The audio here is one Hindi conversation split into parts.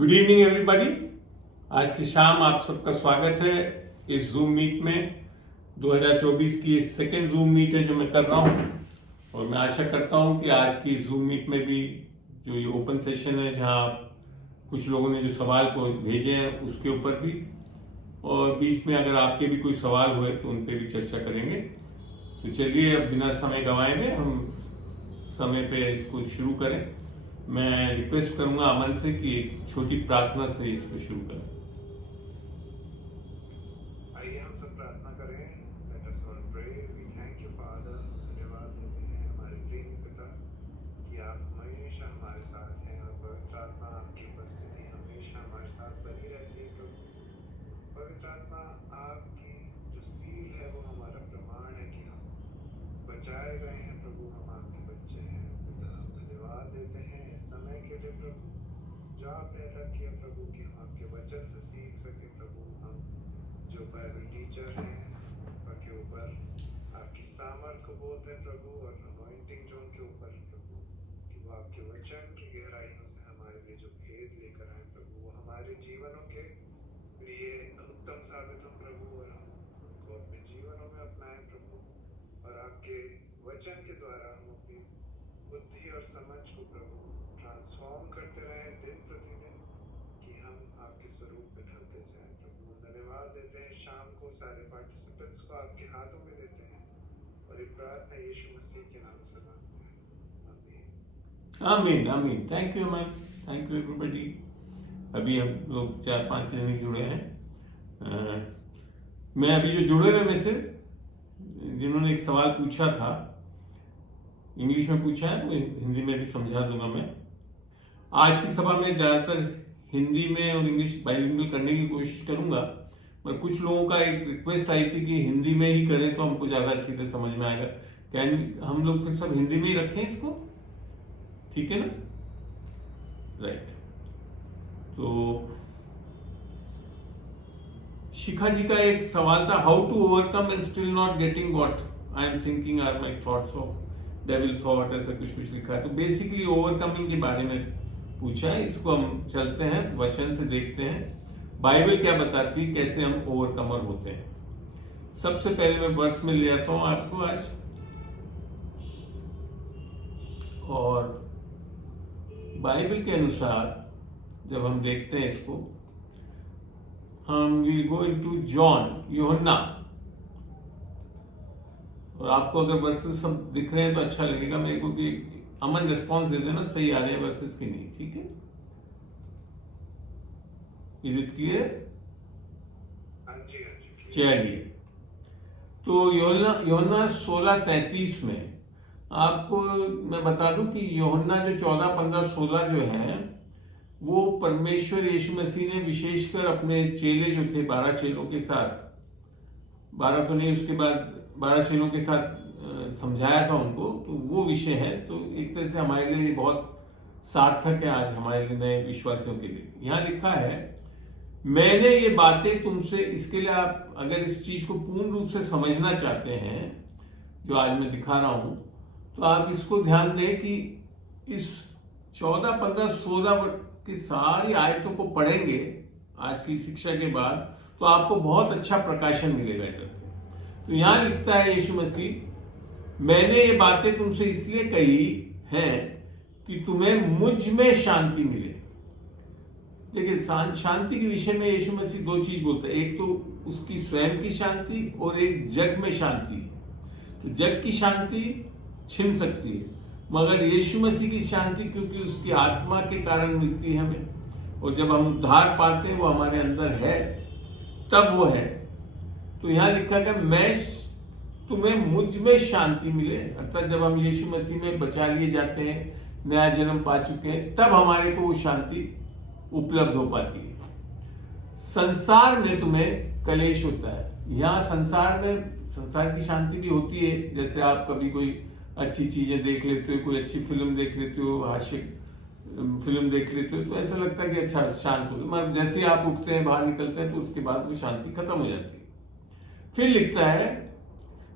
Good evening everybody. आज की शाम आप सबका स्वागत है इस जूम मीट में। 2024 की सेकेंड जूम मीट है जो मैं कर रहा हूं, और मैं आशा करता हूं कि आज की जूम मीट में भी जो ये ओपन सेशन है, जहां कुछ लोगों ने जो सवाल को भेजे हैं उसके ऊपर भी, और बीच में अगर आपके भी कोई सवाल हुए तो उन पर भी चर्चा करेंगे। तो चलिए अब बिना समय गंवाए हम समय पे इसको शुरू करें। मैं रिक्वेस्ट करूंगा अमन से कि एक छोटी प्रार्थना से इसको शुरू करें। आइए हम सब प्रार्थना करें। Let us all pray. We thank you father. धन्यवाद देते हैं हमारे प्रेमी पिता कि आप हमेशा हमारे साथ हैं और पवित्र आत्मा आपकी उपस्थिति हमेशा हमारे साथ बनी रहती है। तो पवित्र आत्मा आपकी जो सील है वो हमारा प्रमाण है कि हम बचाए गए हैं। प्रभु हम आपके बच्चे हैं। पिता धन्यवाद देते हैं इस समय के लिए प्रभु, जो आपने अलग किया प्रभु कि हम आपके वचन से सीख सके। प्रभु हम जो बाइबल टीचर हैं उनके ऊपर आपकी सामर्थ को बोलते हैं प्रभु, और अनॉइंटिंग जो उनके ऊपर है प्रभु, कि वो आपके वचन की गहराइयों से हमारे लिए जो भेद लेकर आए प्रभु, वो हमारे जीवनों के लिए उत्तम साबित हो प्रभु, और हम उनको अपने जीवनों में अपनाएं प्रभु, और आपके वचन के द्वारा हम अपनी बुद्धि और समझ को प्रभु ट्रांसफॉर्म करते रहें दिन प्रतिदिन, कि हम आपके स्वरूप में ढलते जाएं प्रभु। धन्यवाद देते हैं शाम को सारे पार्टिसिपेंट्स को आपके हाथों में देते हैं, और ये प्रार्थना यीशु मसीह के नाम से मांगते हैं, आमीन। आमीन आमीन। Thank you Aman, thank you everybody. अभी हम लोग 4-5 जने जुड़े हैं। मैं अभी जो जुड़े हुए में से जिन्होंने एक सवाल पूछा था, इंग्लिश में पूछा है, वो हिंदी में भी समझा दूंगा मैं। आज की सभा में ज्यादातर हिंदी में और इंग्लिश बाइलिंगुअल करने की कोशिश करूंगा, पर कुछ लोगों का एक रिक्वेस्ट आई थी कि हिंदी में ही करें तो हमको ज्यादा अच्छी तरह समझ में आएगा। कैन हम लोग फिर सब हिंदी में ही रखें इसको? ठीक है ना? राइट। तो शिखा जी का एक सवाल था, how to overcome and still not getting what I am thinking are my thoughts of devil thought, ऐसा कुछ लिखा है। तो बेसिकली ओवरकमिंग के बारे में पूछा है। इसको हम चलते हैं वचन से, देखते हैं बाइबल क्या बताती है, कैसे हम ओवरकमर होते हैं। सबसे पहले मैं वर्स में ले आता हूं आपको आज, और बाइबल के अनुसार जब हम देखते हैं इसको, हम विल गो इनटू जॉन, यूहन्ना। और आपको अगर वर्सेस सब दिख रहे हैं तो अच्छा लगेगा मेरे को कि अमन रिस्पॉन्स दे देना सही आ रहे हैं वर्सेस की नहीं। ठीक है? Is it clear? चलिए, तो यूहन्ना 16:33 में आपको मैं बता दूं कि यूहन्ना जो 14, 15, 16 जो है, वो परमेश्वर यीशु मसीह ने विशेषकर अपने चेले जो थे 12 चेलों के साथ, 12 तो नहीं, उसके बाद 12 चेलों के साथ समझाया था उनको। तो वो विषय है, तो एक तरह से हमारे लिए बहुत सार्थक है आज हमारे लिए, नए विश्वासियों के लिए। यहां लिखा है, मैंने ये बातें तुमसे, इसके लिए आप अगर इस चीज को पूर्ण रूप से समझना चाहते हैं जो आज मैं दिखा रहा हूं, तो आप इसको ध्यान दें कि इस 14, 15, 16 की सारी आयतों को पढ़ेंगे आज की शिक्षा के बाद, तो आपको बहुत अच्छा प्रकाशन मिलेगा इधर। तो यहां लिखता है यीशु मसीह, मैंने ये बातें तुमसे इसलिए कही हैं कि तुम्हें मुझ में शांति मिले। देखिए, शांति के विषय में यीशु मसीह 2 चीज बोलता है, एक तो उसकी स्वयं की शांति और एक जग में शांति। तो जग की शांति छिन सकती है, मगर यीशु मसीह की शांति क्योंकि उसकी आत्मा के कारण मिलती है हमें, और जब हम उद्धार पाते हैं वो हमारे अंदर है, तब वो है। तो यहां लिखा है, मैं तुम्हें मुझ में शांति मिले, अर्थात जब हम यीशु मसीह में बचा लिए जाते हैं, नया जन्म पा चुके हैं, तब हमारे को वो शांति उपलब्ध हो पाती है। संसार में तुम्हें कलेश होता है। यहाँ संसार की शांति भी होती है, जैसे आप कभी कोई अच्छी चीजें देख लेते हो, कोई अच्छी फिल्म देख लेते हो, हास्य फिल्म देख लेते हो, तो ऐसा लगता है कि अच्छा शांत हो गया, मगर जैसे आप उठते हैं, बाहर निकलते हैं, तो उसके बाद वो शांति खत्म हो जाती है। फिर लिखता है,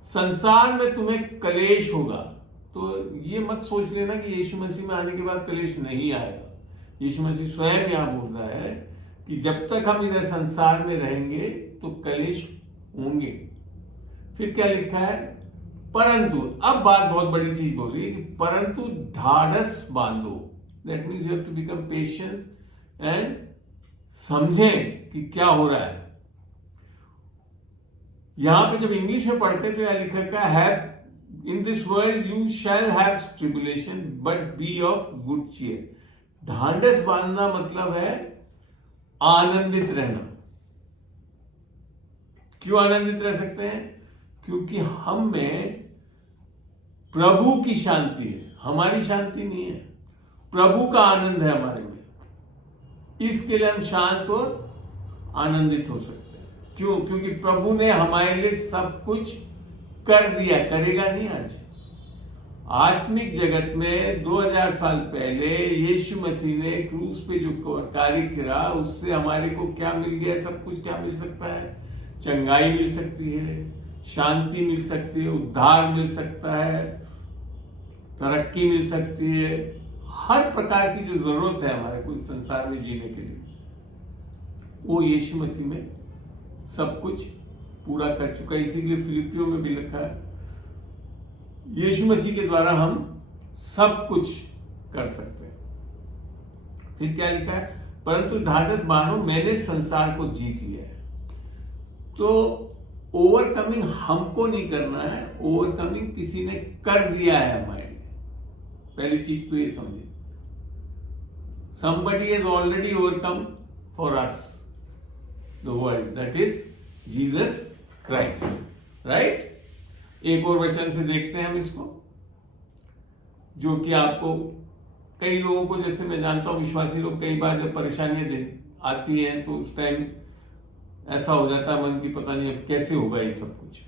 संसार में तुम्हें कलेश होगा। तो ये मत सोच लेना कि यीशु मसीह में आने के बाद कलेश नहीं आएगा। यीशु मसीह स्वयं यहां बोल रहा है कि जब तक हम इधर संसार में रहेंगे तो कलेश होंगे। फिर क्या लिखा है, परंतु, अब बात बहुत बड़ी चीज बोली कि परंतु ढाढ़स बांधो। That means you have to become patience and समझें कि क्या हो रहा है। यहां पे जब इंग्लिश में पढ़ते तो यह लिखा है, in this world you shall have tribulation but be of good cheer. ढांढस बांधना मतलब है आनंदित रहना। क्यों आनंदित रह सकते हैं? क्योंकि हम में प्रभु की शांति है, हमारी शांति नहीं है, प्रभु का आनंद है हमारे में। इसके लिए हम शांत और आनंदित हो सकते हैं। क्यों? क्योंकि प्रभु ने हमारे लिए सब कुछ कर दिया, करेगा नहीं आज। आत्मिक जगत में 2000 साल पहले यीशु मसीह ने क्रूस पे जो कार्य किया उससे हमारे को क्या मिल गया? सब कुछ क्या मिल सकता है? चंगाई मिल सकती है, शांति मिल सकती है, उद्धार मिल सकता है, तरक्की मिल सकती है। हर प्रकार की जो जरूरत है हमारे को इस संसार में जीने के लिए, वो यीशु मसीह में सब कुछ पूरा कर चुका है। इसीलिए फिलिपियों में भी लिखा है, यीशु मसीह के द्वारा हम सब कुछ कर सकते हैं। फिर क्या लिखा है, परंतु ढाढ़स बांधो, मैंने संसार को जीत लिया है। तो ओवरकमिंग हमको नहीं करना है, ओवरकमिंग किसी ने कर दिया है हमारे लिए। पहली चीज तो ये समझे, somebody has already overcome for us the world, that is Jesus Christ, right? एक और वचन से देखते हैं हम इसको, जो कि आपको कई लोगों को, जैसे मैं जानता हूं विश्वासी लोग, कई बार जब परेशानियां आती हैं तो उस टाइम ऐसा हो जाता है मन की, पता नहीं अब कैसे होगा ये सब कुछ।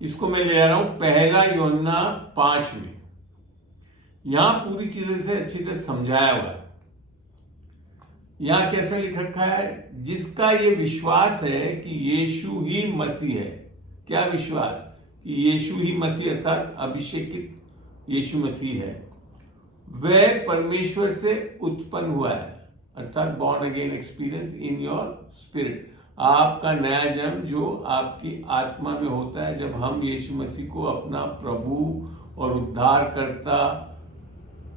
इसको मैं ले आ रहा हूं पहला यूहन्ना 5 में। यहां पूरी चीजें से अच्छी तरह समझाया हुआ है। यहां कैसे लिख रखा है, जिसका ये विश्वास है कि यीशु ही मसीह है। क्या विश्वास? कि यीशु ही मसीह अर्थात अभिषेकित यीशु मसीह है, वह परमेश्वर से उत्पन्न हुआ है, अर्थात born again experience in your spirit. आपका नया जन्म जो आपकी आत्मा में होता है जब हम यीशु मसीह को अपना प्रभु और उद्धारकर्ता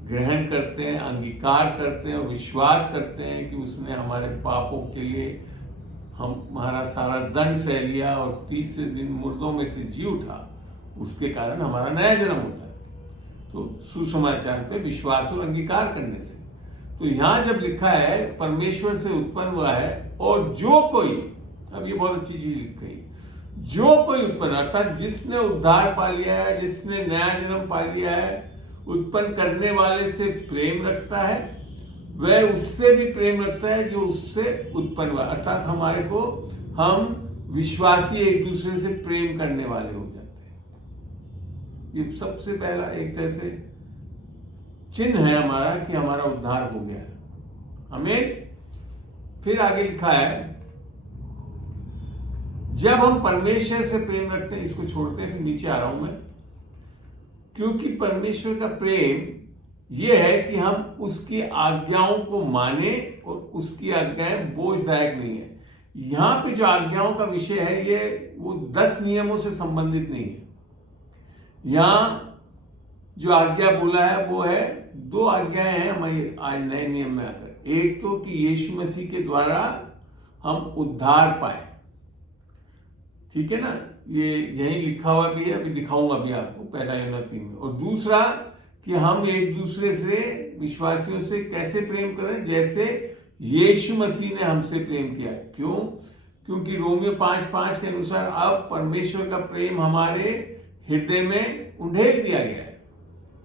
ग्रहण करते हैं, अंगीकार करते हैं और विश्वास करते हैं कि उसने हमारे पापों के लिए हमारा सारा दंड सह लिया और तीसरे दिन मुर्दों में से जी उठा, उसके कारण हमारा नया जन्म होता है। तो सुसमाचार पे विश्वास और अंगीकार करने से। तो यहां जब लिखा है परमेश्वर से उत्पन्न हुआ है, और जो कोई, अब ये बहुत अच्छी चीज लिख गई, जो कोई उत्पन्न अर्थात जिसने उद्धार पा लिया है, जिसने नया जन्म पा लिया है, उत्पन्न करने वाले से प्रेम रखता है, वह उससे भी प्रेम रखता है जो उससे उत्पन्न हुआ। अर्थात हमारे को, हम विश्वासी एक दूसरे से प्रेम करने वाले हो जाते हैं। ये सबसे पहला एक तरह से चिन्ह है हमारा कि हमारा उद्धार हो गया है। हमें फिर आगे लिखा है, जब हम परमेश्वर से प्रेम रखते हैं, इसको छोड़ते हैं, फिर नीचे आ रहा हूं मैं, क्योंकि परमेश्वर का प्रेम यह है कि हम उसकी आज्ञाओं को माने, और उसकी आज्ञाएं बोझदायक नहीं है। यहां पे जो आज्ञाओं का विषय है, ये वो 10 नियमों से संबंधित नहीं है। यहां जो आज्ञा बोला है वो है 2 आज्ञाएं हैं हमारे आज नए नियम में आकर। एक तो कि यीशु मसीह के द्वारा हम उद्धार पाए, ठीक है ना, ये यही लिखा हुआ भी है, अभी दिखाऊंगा भी आपको पहला यूहन्ना 3 में। और दूसरा कि हम एक दूसरे से, विश्वासियों से कैसे प्रेम करें, जैसे यीशु मसीह ने हमसे प्रेम किया। क्यों? क्योंकि रोमियो 5:5 के अनुसार अब परमेश्वर का प्रेम हमारे हृदय में उंडेल दिया गया है,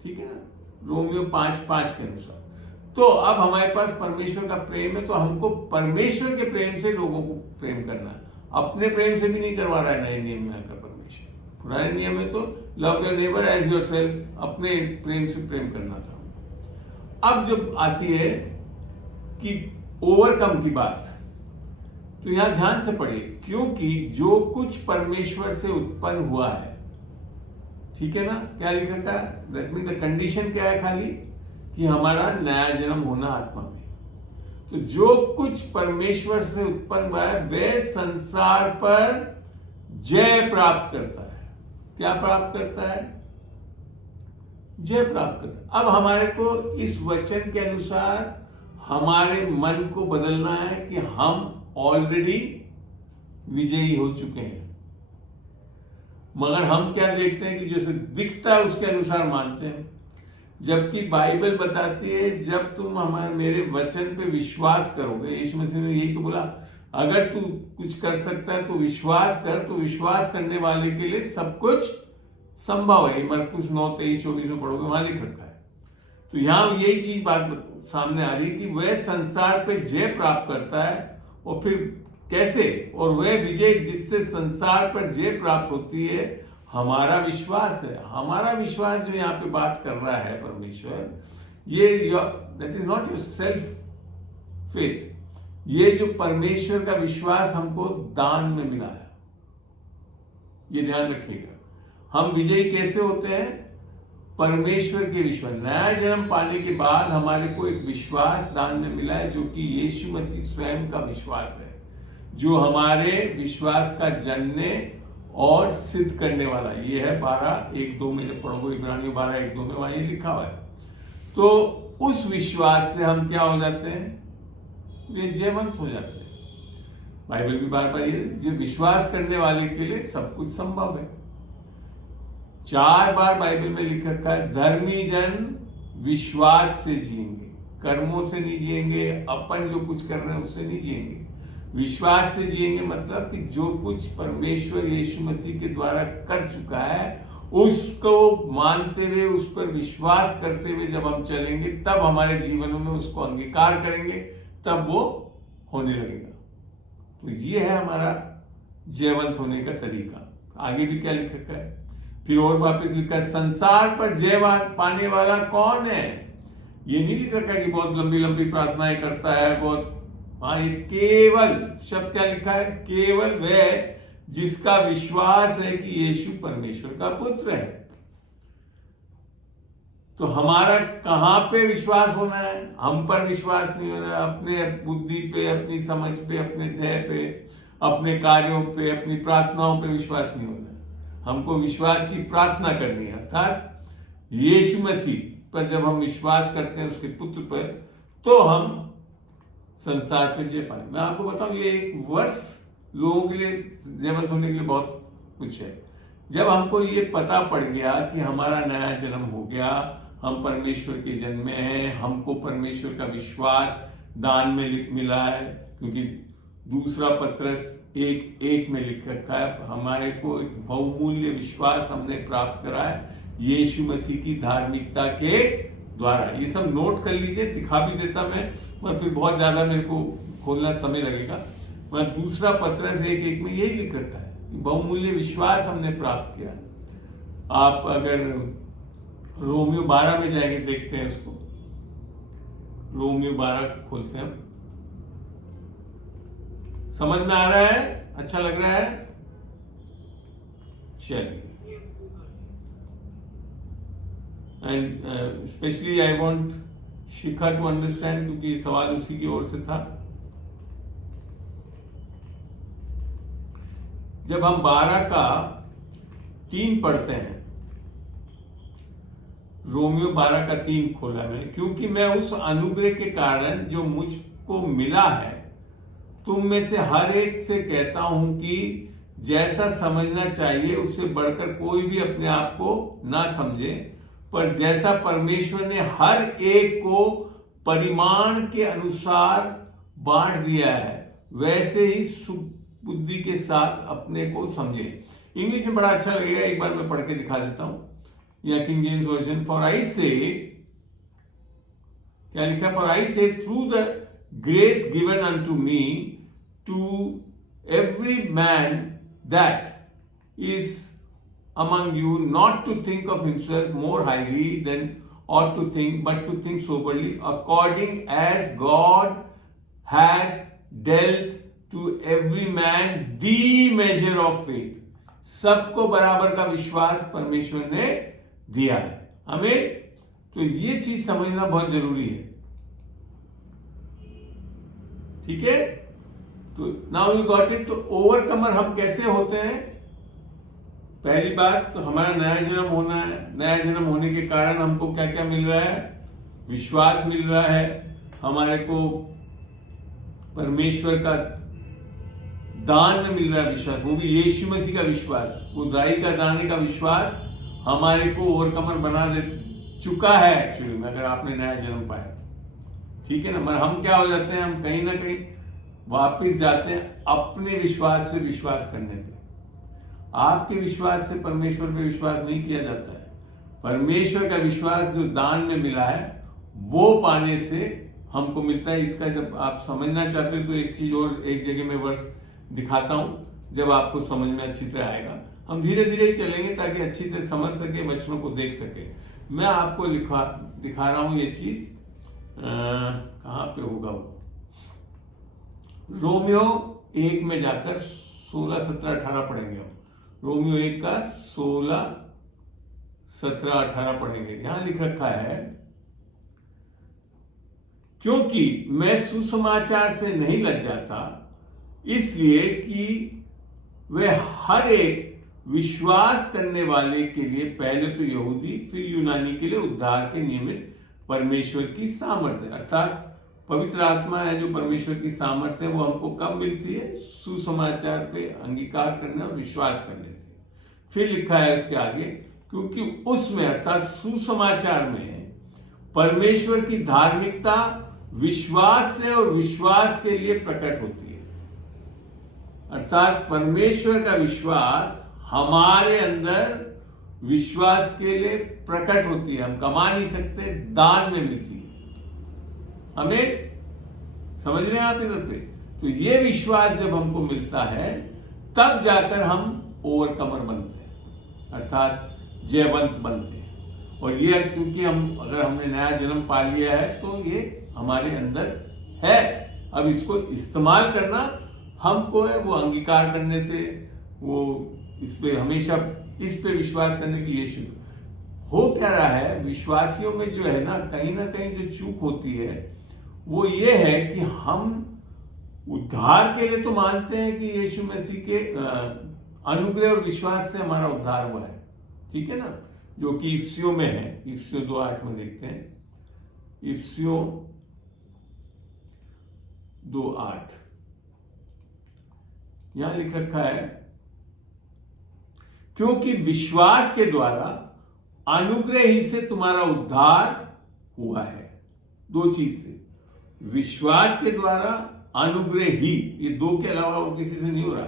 ठीक है ना, रोमियो 5:5 के अनुसार। तो अब हमारे पास परमेश्वर का प्रेम है, तो हमको परमेश्वर के प्रेम से लोगों को प्रेम करना है, अपने प्रेम से भी नहीं करवा रहा है नए नियम में आकर परमेश्वर। पुराने नियम में तो love your neighbour as yourself, अपने प्रेम से प्रेम करना था। अब जब आती है कि ओवरकम की बात, तो यहां ध्यान से पढ़िए, क्योंकि जो कुछ परमेश्वर से उत्पन्न हुआ है, ठीक है ना, क्या लिख रखा है, दैट मीन द कंडीशन क्या है, खाली कि हमारा नया जन्म होना आत्मा में। तो जो कुछ परमेश्वर से उत्पन्न हुआ है वह संसार पर जय प्राप्त करता है। क्या प्राप्त करता है? जय प्राप्त करता है। अब हमारे को इस वचन के अनुसार हमारे मन को बदलना है कि हम ऑलरेडी विजयी हो चुके हैं। मगर हम क्या देखते हैं कि जैसे दिखता है उसके अनुसार मानते हैं, जबकि बाइबल बताती है जब तुम हमारे मेरे वचन पे विश्वास करोगे, यीशु मसीह ने यही तो बोला, अगर तू कुछ कर सकता है तो विश्वास कर, तो विश्वास करने वाले के लिए सब कुछ संभव है। मरकुस 9:23-24 में पढ़ोगे, वहां लिख रखा है। तो यहां यही चीज बात सामने आ रही है कि वह संसार पे जय प्राप्त करता है। और फिर कैसे? और वह विजय जिससे संसार पर जय प्राप्त होती है हमारा विश्वास है। हमारा विश्वास जो यहाँ पे बात कर रहा है परमेश्वर, ये that is not your self faith, ये जो परमेश्वर का विश्वास हमको दान में मिला है, ये ध्यान रखिएगा। हम विजयी कैसे होते हैं? परमेश्वर के विश्वास। नया जन्म पाने के बाद हमारे को एक विश्वास दान में मिला है जो कि यीशु मसीह स्वयं का विश्वास है, जो हमारे विश्वास का जानने और सिद्ध करने वाला। ये है 12:1-2 में जब पढ़ोगे, इब्रानियों 12:1-2 में वहां ये लिखा हुआ है। तो उस विश्वास से हम क्या हो जाते हैं? ये जयवंत हो जाते हैं। बाइबल भी बार बार ये जो विश्वास करने वाले के लिए सब कुछ संभव है। 4 बार बाइबल में लिख रखा है, धर्मी जन विश्वास से जिएंगे, कर्मों से नहीं जिएंगे, अपन जो कुछ कर रहे हैं उससे नहीं जिएंगे, विश्वास से जिएंगे। मतलब कि जो कुछ परमेश्वर यीशु मसीह के द्वारा कर चुका है उसको मानते हुए, उस पर विश्वास करते हुए जब हम चलेंगे, तब हमारे जीवनों में उसको अंगीकार करेंगे, तब वो होने लगेगा। तो ये है हमारा जयवंत होने का तरीका। आगे भी क्या लिख रखा है? फिर और वापस लिखा है, संसार पर जय पाने वाला कौन है? ये नहीं लिख रखा है कि बहुत लंबी लंबी प्रार्थनाएं करता है, बहुत। हाँ, ये केवल शब्द क्या लिखा है? केवल वह जिसका विश्वास है कि यीशु परमेश्वर का पुत्र है। तो हमारा कहां पे विश्वास होना है? हम पर विश्वास नहीं होना, अपने बुद्धि पे, अपनी समझ पे, अपने ध्येय पे, अपने कार्यों पे, अपनी प्रार्थनाओं पे विश्वास नहीं होना है। हमको विश्वास की प्रार्थना करनी है, अर्थात यीशु मसीह पर जब हम विश्वास करते हैं, उसके पुत्र पर, तो हम संसार पर जय पाएंगे। मैं आपको बताऊं, ये एक वर्ष लोगों के लिए जयवंत होने के लिए बहुत कुछ है। जब हमको ये पता पड़ गया कि हमारा नया जन्म हो गया, हम परमेश्वर के जन्मे हैं, हमको परमेश्वर का विश्वास दान में मिला है, क्योंकि 2 पत्रस 1:1 में लिख रखा है, हमारे को एक बहुमूल्य विश्वास हमने प्राप्त करा है यीशु मसीह की धार्मिकता के द्वारा। ये सब नोट कर लीजिए, दिखा भी देता मैं, मगर फिर बहुत ज्यादा मेरे को खोलना समय लगेगा। मगर 2 पत्रस 1:1 में यही लिख रखा है कि बहुमूल्य विश्वास हमने प्राप्त किया। आप अगर रोमियो 12 में जाएंगे, देखते हैं इसको। रोमियो 12 खोलते हैं, समझ में आ रहा है? अच्छा लग रहा है? चलिए। And specially I want Shikha to understand, क्योंकि सवाल उसी की ओर से था। जब हम 12:3 पढ़ते हैं, रोमियो 12:3 खोला मैंने, क्योंकि मैं उस अनुग्रह के कारण जो मुझको मिला है तुम में से हर एक से कहता हूं कि जैसा समझना चाहिए उससे बढ़कर कोई भी अपने आप को ना समझे, पर जैसा परमेश्वर ने हर एक को परिमाण के अनुसार बांट दिया है वैसे ही बुद्धि के साथ अपने को समझे। इंग्लिश में बड़ा अच्छा लगेगा, एक बार मैं पढ़ के दिखा देता हूं, या King James version. For I say, क्या लिखा? For I say through the grace given unto me to every man that is among you not to think of himself more highly than ought to think, but to think soberly, according as God had dealt to every man the measure of faith. सबको बराबर का विश्वास परमेश्वर ने दिया है हमें। तो ये चीज समझना बहुत जरूरी है, ठीक है। तो नाउ यू गॉट इट। तो ओवरकमर हम कैसे होते हैं? पहली बात तो हमारा नया जन्म होना है। नया जन्म होने के कारण हमको क्या क्या मिल रहा है? विश्वास मिल रहा है, हमारे को परमेश्वर का दान में मिल रहा है विश्वास, वो भी यीशु मसीह का विश्वास, वो दाई का दाने का विश्वास हमारे को ओवरकमर बना दे चुका है एक्चुअली में, अगर आपने नया जन्म पाया तो, ठीक है ना। मगर हम क्या हो जाते हैं, हम कहीं ना कहीं वापिस जाते हैं अपने विश्वास से विश्वास करने पे। आपके विश्वास से परमेश्वर पे विश्वास नहीं किया जाता है। परमेश्वर का विश्वास जो दान में मिला है वो पाने से हमको मिलता है। इसका जब आप समझना चाहते हो तो एक चीज और, एक जगह में वर्ष दिखाता हूं, जब आपको समझ में अच्छी तरह आएगा। हम धीरे धीरे ही चलेंगे ताकि अच्छी तरह समझ सके, वचनों को देख सके। मैं आपको दिखा रहा हूं ये चीज, कहां पे होगा वो, रोमियो 1 में जाकर 16, 17, 18 पढ़ेंगे हम। रोमियो 1 का 16, 17, 18 पढ़ेंगे। यहां लिख रखा है, क्योंकि मैं सुसमाचार से नहीं लग जाता, इसलिए कि वे हर एक विश्वास करने वाले के लिए, पहले तो यहूदी फिर यूनानी के लिए उद्धार के नियमित परमेश्वर की सामर्थ्य, अर्थात पवित्र आत्मा है जो परमेश्वर की सामर्थ्य है, वो हमको कब मिलती है? सुसमाचार पे अंगीकार करने और विश्वास करने से। फिर लिखा है इसके आगे, क्योंकि उसमें अर्थात सुसमाचार में परमेश्वर की धार्मिकता विश्वास से और विश्वास के लिए प्रकट होती है। अर्थात परमेश्वर का विश्वास हमारे अंदर विश्वास के लिए प्रकट होती है। हम कमा नहीं सकते, दान में मिलती है हमें। समझ रहे हैं आप इधर पे? तो ये विश्वास जब हमको मिलता है तब जाकर हम ओवरकमर बनते हैं, अर्थात जयवंत बनते हैं। और ये क्योंकि हम, अगर हमने नया जन्म पा लिया है तो ये हमारे अंदर है। अब इसको इस्तेमाल करना हमको है, वो अंगीकार करने से, वो इस पे हमेशा इस पे विश्वास करने की। यीशु हो क्या रहा है विश्वासियों में जो है ना कहीं जो चूक होती है वो ये है कि हम उद्धार के लिए तो मानते हैं कि यीशु मसीह के अनुग्रह और विश्वास से हमारा उद्धार हुआ है, ठीक है ना, जो कि इफिसियों में है। इफिसियों 2:8 में देखते हैं, इफिसियों 2:8 यहां लिख रखा है, क्योंकि विश्वास के द्वारा अनुग्रह ही से तुम्हारा उद्धार हुआ है। दो चीज से, विश्वास के द्वारा अनुग्रह ही, ये दो के अलावा और किसी से नहीं हो रहा,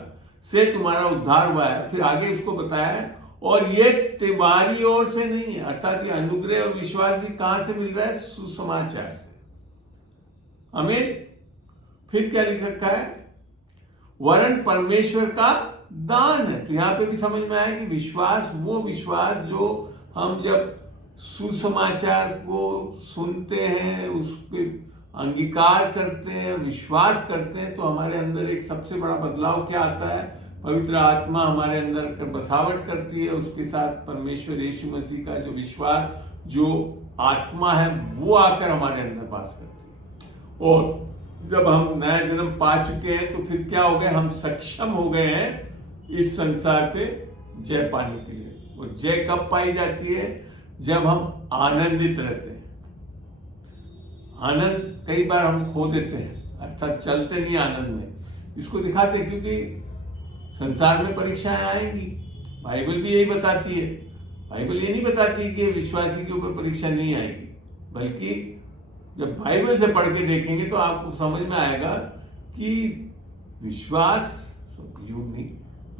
से तुम्हारा उद्धार हुआ है। फिर आगे इसको बताया है, और ये तुम्हारी ओर से नहीं है, अर्थात ये अनुग्रह और विश्वास भी कहां से मिल रहा है? सुसमाचार से। आमीन। फिर क्या लिख रखा है? वरन परमेश्वर का दान है। तो यहां पे भी समझ में आया कि विश्वास, वो विश्वास जो हम जब सुसमाचार को सुनते हैं, उस पर अंगीकार करते हैं, विश्वास करते हैं, तो हमारे अंदर एक सबसे बड़ा बदलाव क्या आता है? पवित्र आत्मा हमारे अंदर बसावट करती है, उसके साथ परमेश्वर यीशु मसीह का जो विश्वास, जो आत्मा है, वो आकर हमारे अंदर वास करती है। और जब हम नया जन्म पा चुके हैं तो फिर क्या हो गए? हम सक्षम हो गए हैं इस संसार पे जय पाने के लिए। और जय कब पाई जाती है? जब हम आनंदित रहते हैं। आनंद कई बार हम खो देते हैं, अर्थात चलते नहीं आनंद में। इसको दिखाते हैं क्योंकि संसार में परीक्षाएं आएंगी, बाइबल भी यही बताती है। बाइबल ये नहीं बताती कि विश्वासी के ऊपर परीक्षा नहीं आएगी, बल्कि जब बाइबल से पढ़ के देखेंगे तो आपको समझ में आएगा कि विश्वास, झूठ नहीं,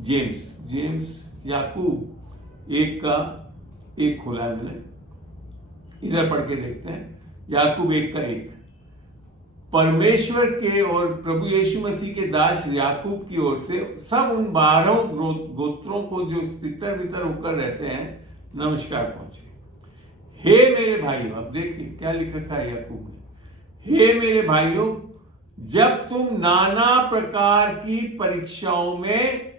जेम्स याकूब 1 खोला है मैंने, इधर पढ़ के देखते हैं। याकूब 1:1, परमेश्वर के और प्रभु यीशु मसीह के दास याकूब की ओर से सब उन 12 गोत्रों को जो तितर बितर होकर रहते हैं नमस्कार पहुंचे। हे मेरे भाइयों, अब देखिए क्या लिख रखा है याकूब ने, हे मेरे भाइयों, जब तुम नाना प्रकार की परीक्षाओं में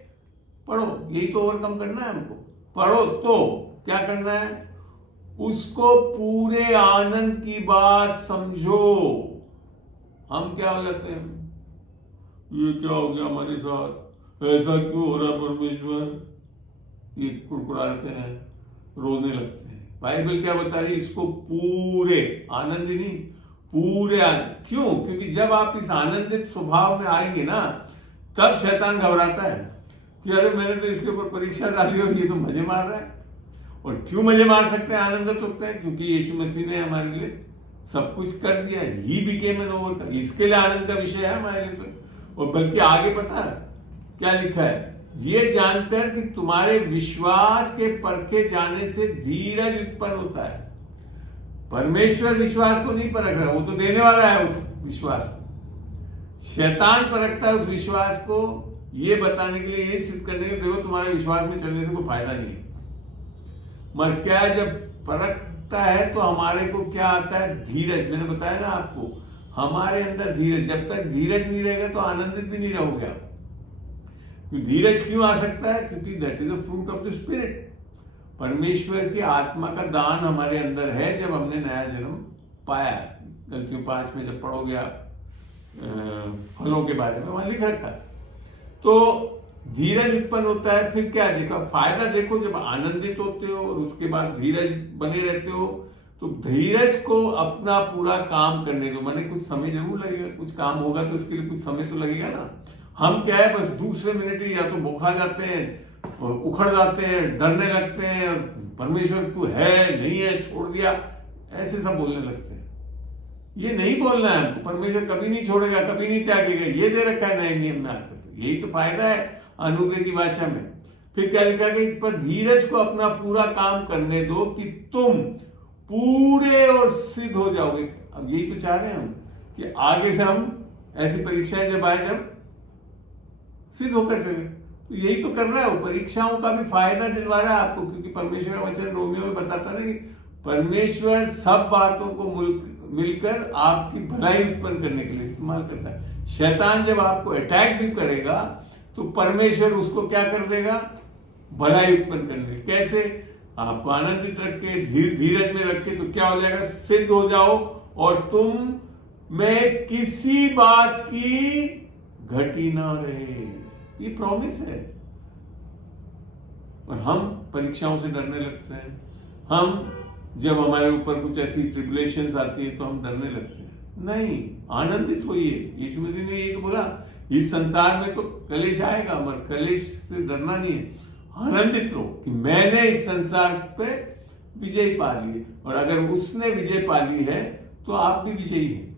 पढ़ो, यही तो ओवरकम करना है हमको, पढ़ो तो क्या करना है? उसको पूरे आनंद की बात समझो। हम क्या हो जाते हैं, ये क्या हो गया हमारे साथ, ऐसा क्यों हो रहा परमेश्वर, ये कुड़कुड़ाते हैं, रोने लगते हैं। बाइबल क्या बता रही है, इसको पूरे आनंद ही नहीं, पूरे आनंद। क्यों? क्योंकि जब आप इस आनंदित स्वभाव में आएंगे ना, तब शैतान घबराता है कि अरे मैंने तो इसके ऊपर परीक्षा डाली और ये तो मजे मार रहा है। और क्यों मजे मार सकते हैं, आनंदित होते हैं? क्योंकि यीशु मसीह ने हमारे लिए सब कुछ कर दिया। ही बिकेम एन ओवरकमर, इसके लिए आनंद का विषय है हमारे लिए तो। और बल्कि आगे पता है क्या लिखा है, ये जानकर कि तुम्हारे विश्वास के परखे जाने से धीरज उत्पन्न होता है। परमेश्वर विश्वास को नहीं परख रहा, वो तो देने वाला है उस विश्वास को। शैतान परखता है उस विश्वास को, ये बताने के लिए, ये सिद्ध करने के लिए, देखो तुम्हारे विश्वास में चलने से कोई फायदा नहीं है। मगर क्या, जब परखता है तो हमारे को क्या आता है, धीरज। मैंने बताया ना आपको, हमारे अंदर धीरज। जब तक धीरज नहीं रहेगा तो आनंदित भी नहीं रहोगे आप। धीरज क्यों आ सकता है? क्योंकि that is a fruit of the spirit. परमेश्वर की आत्मा का दान हमारे अंदर है जब हमने नया जन्म पाया। गलतियों 5 में जब पढ़ोगे आप फलों के बारे में, वहां लिख रखा है। तो धीरज उत्पन्न होता है। फिर क्या देखो, फायदा देखो, जब आनंदित होते हो और उसके बाद धीरज बने रहते हो, तो धीरज को अपना पूरा काम करने दो। मैंने कुछ समय जरूर लगेगा, कुछ काम होगा तो उसके लिए कुछ समय तो लगेगा ना। हम क्या है, बस दूसरे मिनट ही या तो बौखला जाते हैं, उखड़ जाते हैं, डरने लगते हैं, परमेश्वर तू है नहीं है, छोड़ दिया, ऐसे सब बोलने लगते हैं। ये नहीं बोलना है हमको, परमेश्वर कभी नहीं छोड़ेगा, कभी नहीं त्यागेगा, ये दे रखा है नए नियम में आकर। यही तो फायदा है अनुग्रह की भाषा में। फिर क्या लिखा कि पर धीरज को अपना पूरा काम करने दो कि तुम पूरे और सिद्ध हो जाओगे। अब यही तो चाह रहे हैं हम कि आगे से हम ऐसी परीक्षाएं जब आए, जब सिद्ध होकर चले। तो यही तो कर रहा है वो, परीक्षाओं का भी फायदा दिलवा रहा है आपको। क्योंकि परमेश्वर का वचन रोमियो में बताता ना कि परमेश्वर सब बातों को मिलकर आपकी भलाई उत्पन्न करने के लिए इस्तेमाल करता है। शैतान जब आपको अटैक भी करेगा तो परमेश्वर उसको क्या कर देगा, भलाई उत्पन्न करने। कैसे? आपको आनंदित रख के, धीरज में रख के, तो क्या हो जाएगा, सिद्ध हो जाओ और तुम में किसी बात की घटी ना रहे। ये प्रॉमिस है। और हम परीक्षाओं से डरने लगते हैं। हम जब हमारे ऊपर कुछ ऐसी ट्रिबुलेशंस आती है तो हम डरने लगते हैं। नहीं, आनंदित होइए। यीशु मसीह ने यही तो बोला, इस संसार में तो कलेश आएगा, मगर कलेश से डरना नहीं है, आनंदित रहो कि मैंने इस संसार पे विजय पा ली है। और अगर उसने विजय पा ली है तो आप भी विजयी हैं।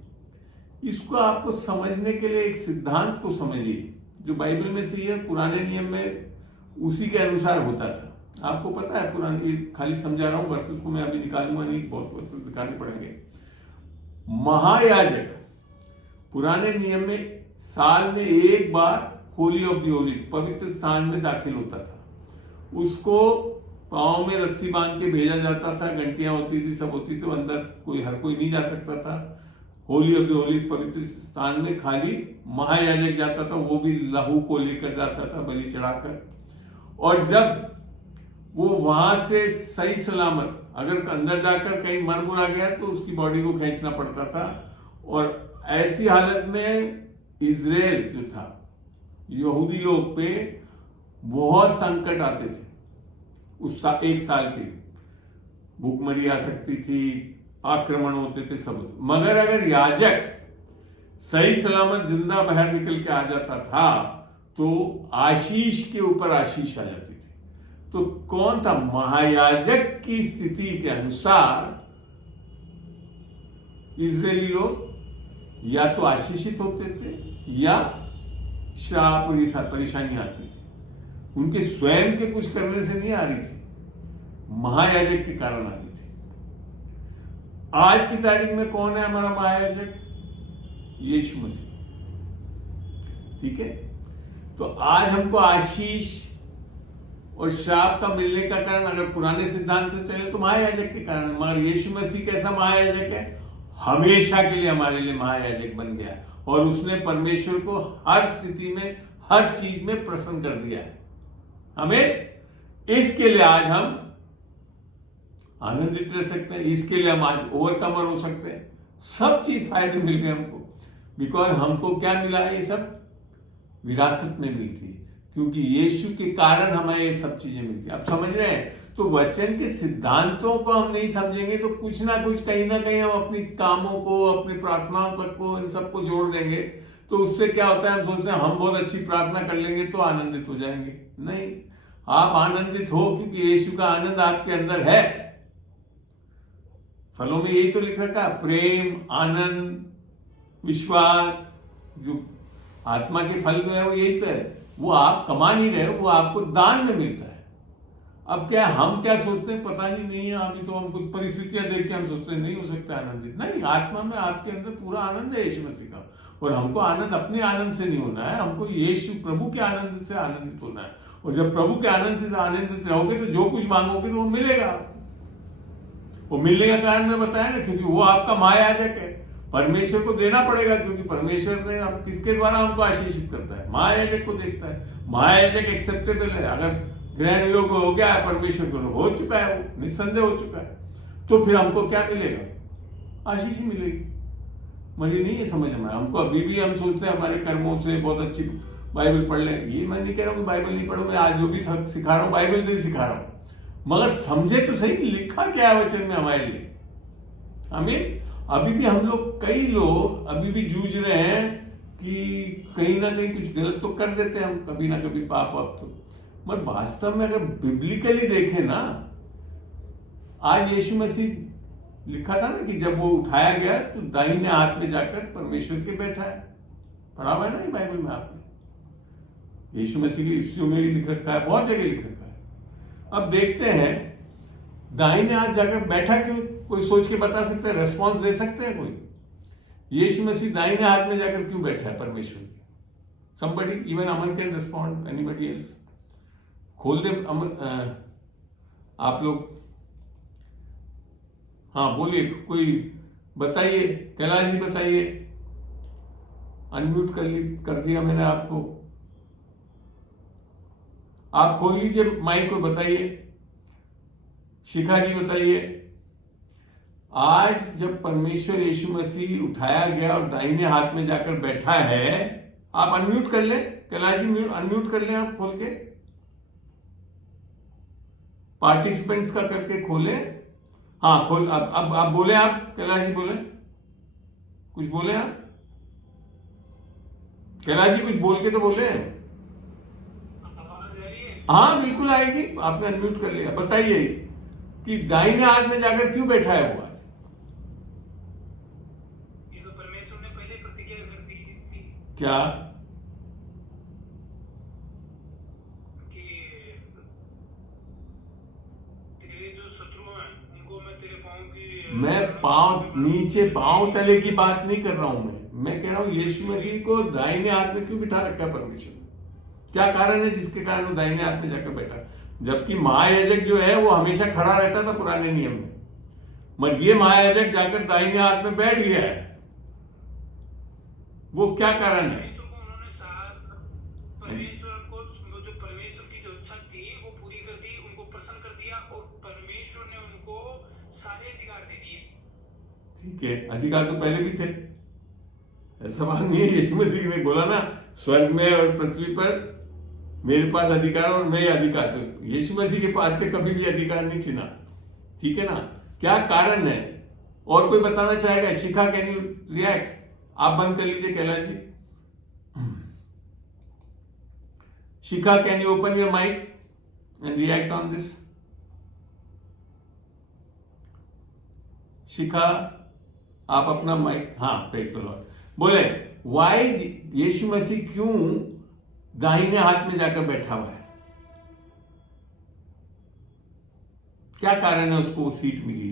इसको आपको समझने के लिए एक सिद्धांत को समझिए जो बाइबल में से है, पुराने नियम में उसी के अनुसार होता था। आपको पता है, पुरानी, खाली समझा रहा हूं, वर्सेस को मैं अभी निकालूंगा नहीं, बहुत वर्सेस दिखाने पड़ेंगे। महायाजक पुराने नियम में साल में एक बार होली ऑफ द होलीज, पवित्र स्थान में दाखिल होता था। उसको पांव में रस्सी बांध के भेजा जाता था, घंटियां होती थी, सब होती थी, अंदर हर कोई नहीं जा सकता था। होली ऑफ द होलीज पवित्र स्थान में खाली महायाजक जाता था, वो भी लहू को लेकर जाता था बलि चढ़ाकर। और जब वो वहां से सही सलामत अगर अंदर जाकर कहीं मर मुरा गया तो उसकी बॉडी को खींचना पड़ता था। और ऐसी हालत में इजराइल जो था, यहूदी लोग पे बहुत संकट आते थे उस एक साल के लिए। भूखमरी आ सकती थी, आक्रमण होते थे, सब होते। मगर अगर याजक सही सलामत जिंदा बाहर निकल के आ जाता था तो आशीष के ऊपर आशीष आ जाती थी। तो कौन था? महायाजक की स्थिति के अनुसार इजरायली लोग या तो आशीषित होते थे या श्राप और ये सारी परेशानी आती थी। उनके स्वयं के कुछ करने से नहीं आ रही थी, महायाजक के कारण आ रही थी। आज की तारीख में कौन है हमारा महायाजक? यीशु मसीह। ठीक है, तो आज हमको आशीष और श्राप का मिलने का कारण अगर पुराने सिद्धांत से चले तो महायाजक के कारण। मगर यीशु मसीह कैसा महायाजक है? हमेशा के लिए हमारे लिए महायाजक बन गया और उसने परमेश्वर को हर स्थिति में, हर चीज में प्रसन्न कर दिया है हमें। इसके लिए आज हम आनंदित रह सकते हैं, इसके लिए हम आज ओवरकमर हो सकते हैं। सब चीज फायदे मिल गए हमको, बिकॉज हमको क्या मिला है, ये सब विरासत में मिलती है, क्योंकि यीशु के कारण हमें ये सब चीजें मिलती है। अब समझ रहे हैं? तो वचन के सिद्धांतों को हम नहीं समझेंगे तो कुछ ना कहीं हम अपनी कामों को, अपनी प्रार्थनाओं तक को, इन सबको जोड़ देंगे। तो उससे क्या होता है, हम सोचते हैं हम बहुत अच्छी प्रार्थना कर लेंगे तो आनंदित हो जाएंगे। नहीं, आप आनंदित हो क्योंकि यीशु का आनंद आपके अंदर है। फलों में यही तो लिख रखा है, प्रेम, आनंद, विश्वास। जो आत्मा के फल जो है वो यही तो है। वो आप कमा नहीं रहे हो, वो आपको दान में मिलता है। अब क्या हम क्या सोचते हैं पता नहीं है, अभी तो हम कुछ परिस्थितियां देख के हम सोचते हैं नहीं हो सकता आनंदित। नहीं, आत्मा में आपके अंदर पूरा आनंद है यीशु मसीह का। और हमको आनंद अपने आनंद से नहीं होना है, हमको यीशु प्रभु के आनंद से आनंदित होना है। और जब प्रभु के आनंद से आनंदित रहोगे तो जो कुछ मांगोगे तो वो मिलेगा आपको। वो मिलने का कारण मैं बताया ना, क्योंकि वो आपका महायाजक है। परमेश्वर को देना पड़ेगा, क्योंकि परमेश्वर ने किसके द्वारा हमको आशीषित करता है, महायाजक को देखता है। महायाजक एक्सेप्टेबल है। अगर ग्रहण योग हो गया है परमेश्वर को, हो चुका है, वो निस्संदेह हो चुका है, तो फिर हमको क्या मिलेगा, आशीष ही मिलेगी। मुझे नहीं है समझ में। हमको अभी भी हम सोचते हैं हमारे कर्मों से बहुत अच्छी बाइबल पढ़ लें। ये मैं नहीं कह रहा हूँ कि बाइबल नहीं पढ़ो, मैं आज जो भी सिखा रहा हूँ बाइबल से ही सिखा रहा हूँ, मगर समझे तो सही लिखा क्या है वचन में हमारे लिए। हमें अभी भी हम लोग, कई लोग अभी भी जूझ रहे हैं कि कहीं ना कहीं कुछ गलत तो कर देते हैं हम, कभी ना कभी पाप तो। मगर वास्तव में अगर बिब्लिकली देखें ना, आज यीशु मसीह लिखा था ना कि जब वो उठाया गया तो दाहिने हाथ में जाकर परमेश्वर के बैठा है। पढ़ा हुआ है ना ये बाइबल में आपने, यीशु मसीह की हिस्ट्री में भी लिख रखा है, बहुत जगह लिख रखा है। अब देखते हैं दाहिने हाथ जाकर बैठा क्यों, कोई सोच के बता सकते हैं, रेस्पॉन्स दे सकते हैं कोई? यीशु मसीह दाहिने हाथ में जाकर क्यों बैठा है परमेश्वर के? Somebody, even Aman can respond, anybody else? खोल दे अमन, आप लोग, हाँ बोलिए, कोई बताइए, कैलाश जी बताइए। अनम्यूट कर दिया मैंने आपको, आप खोल लीजिए माइक को, बताइए। शिखा जी बताइए। आज जब परमेश्वर यीशु मसीह उठाया गया और दाहिने हाथ में जाकर बैठा है, आप अनम्यूट कर ले, कैलाश जी अनम्यूट कर ले, आप खोल के पार्टिसिपेंट्स का करके खोले। हाँ खोल, अब आप बोले, आप कैलाश जी बोले, कुछ बोले आप, कैलाश जी कुछ बोल के तो बोले। हाँ बिल्कुल आएगी, आपने अनम्यूट कर लिया। बताइए कि दाहिने हाथ में जाकर क्यों बैठा है वो आज? ये तो परमेश्वर ने पहले प्रतिज्ञा कर दी थी। क्या? कि तेरे जो शत्रु हैं उनको मैं तेरे पांव की, मैं पांव नीचे, पांव तले की बात नहीं कर रहा हूं। मैं कह रहा हूं यीशु मसीह को दाहिने हाथ में क्यों बिठा रखा है परमेश्वर ने? क्या कारण है जिसके कारण वो दाहिने हाथ में जाकर बैठा? जबकि महायाजक जो है वो हमेशा खड़ा रहता था पुराने नियम में, मगर ये महायाजक जाकर दाहिने हाथ में बैठ गया है, वो क्या कारण है? परमेश्वर को जो परमेश्वर की जो इच्छा थी वो पूरी कर दी, उनको प्रसन्न कर दिया, और परमेश्वर ने उनको सारे अधिकार दे दिए। ठीक है, अधिकार तो पहले भी थे, ऐसा बात नहीं है। यीशु मसीह ने बोला ना, स्वर्ग में और पृथ्वी पर मेरे पास अधिकार और मैं अधिकार, तो यीशु मसीह के पास से कभी भी अधिकार नहीं छीना। ठीक है ना? क्या कारण है? और कोई बताना चाहेगा? Shikha, can you react? आप बंद कर लीजिए Kailash ji. Shikha, can you open your mic and react on this? Shikha, आप अपना माइक, हाँ प्रेज़ द लॉर्ड, बोले वाई यीशु मसीह क्यों दाहिने हाथ में जाकर बैठा हुआ है? क्या कारण है उसको वो सीट मिली?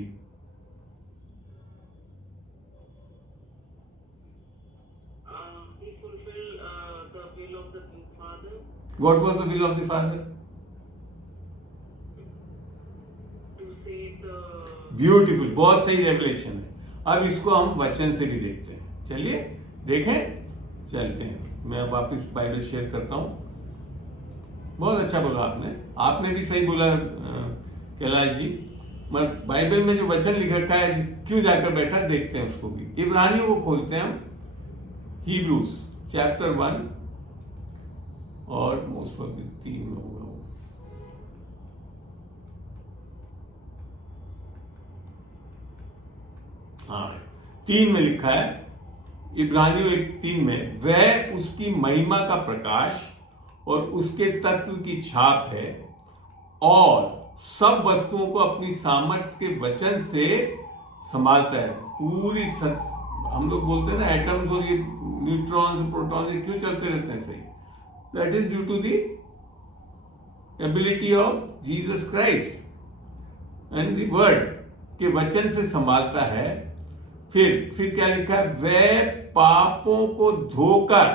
He fulfilled the will of the Father. What was the will of the Father? To save the. Beautiful, बहुत सही रेवलेशन है। अब इसको हम वचन से भी देखते हैं। चलिए देखें, चलते हैं। मैं वापस बाइबल शेयर करता हूं। बहुत अच्छा बोला आपने भी सही बोला कैलाश जी, मगर बाइबल में जो वचन लिख रखा है क्यों जाकर बैठा, देखते हैं उसको भी। इब्रानियों को खोलते हैं हम, हीब्रूज चैप्टर 1 और मोस्ट प्रॉब्ली 3 में होगा वो। हाँ 3 में लिखा है, इब्रानियों 1:3 में, वह उसकी महिमा का प्रकाश और उसके तत्व की छाप है और सब वस्तुओं को अपनी सामर्थ्य के वचन से संभालता है। पूरी हम लोग बोलते हैं ना एटम्स और ये न्यूट्रॉन्स प्रोटॉन्स क्यों चलते रहते हैं सही, that is due to the ability of Jesus Christ and the word के वचन से संभालता है। फिर क्या लिखा है, वह पापों को धोकर,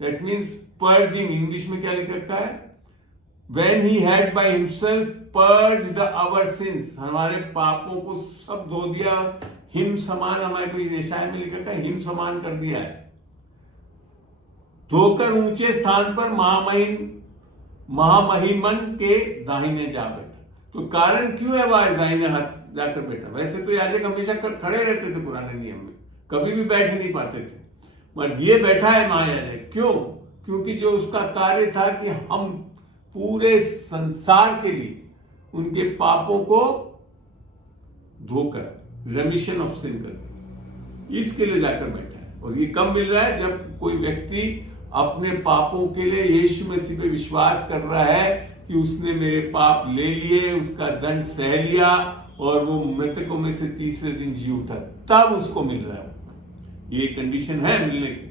दैट मीन्स पर्जिंग, इंग्लिश में क्या लिख रखा है, when he had by himself purged our sins, हमारे पापों को सब धो दिया, हिम समान, हमारे को यशाया में लिखा है हिम समान कर दिया है, धोकर ऊंचे स्थान पर महामहिमन के दाहिने जा बैठा। तो कारण क्यों है वह दाहिने हाथ जाकर बैठा? वैसे तो याजक हमेशा खड़े रहते थे पुराने नियम में, कभी भी बैठ नहीं पाते थे, मगर ये बैठा है महायाजक। क्यों? क्योंकि जो उसका कार्य था कि हम पूरे संसार के लिए उनके पापों को धोकर, रेमिशन ऑफ सिन कर, इसके लिए जाकर बैठा है। और ये कब मिल रहा है? जब कोई व्यक्ति अपने पापों के लिए यीशु मसीह पे विश्वास कर रहा है कि उसने मेरे पाप ले लिए, उसका दंड सह लिया और वो मृतकों में से तीसरे दिन जी उठा, तब उसको मिल रहा है। ये कंडीशन है मिलने की।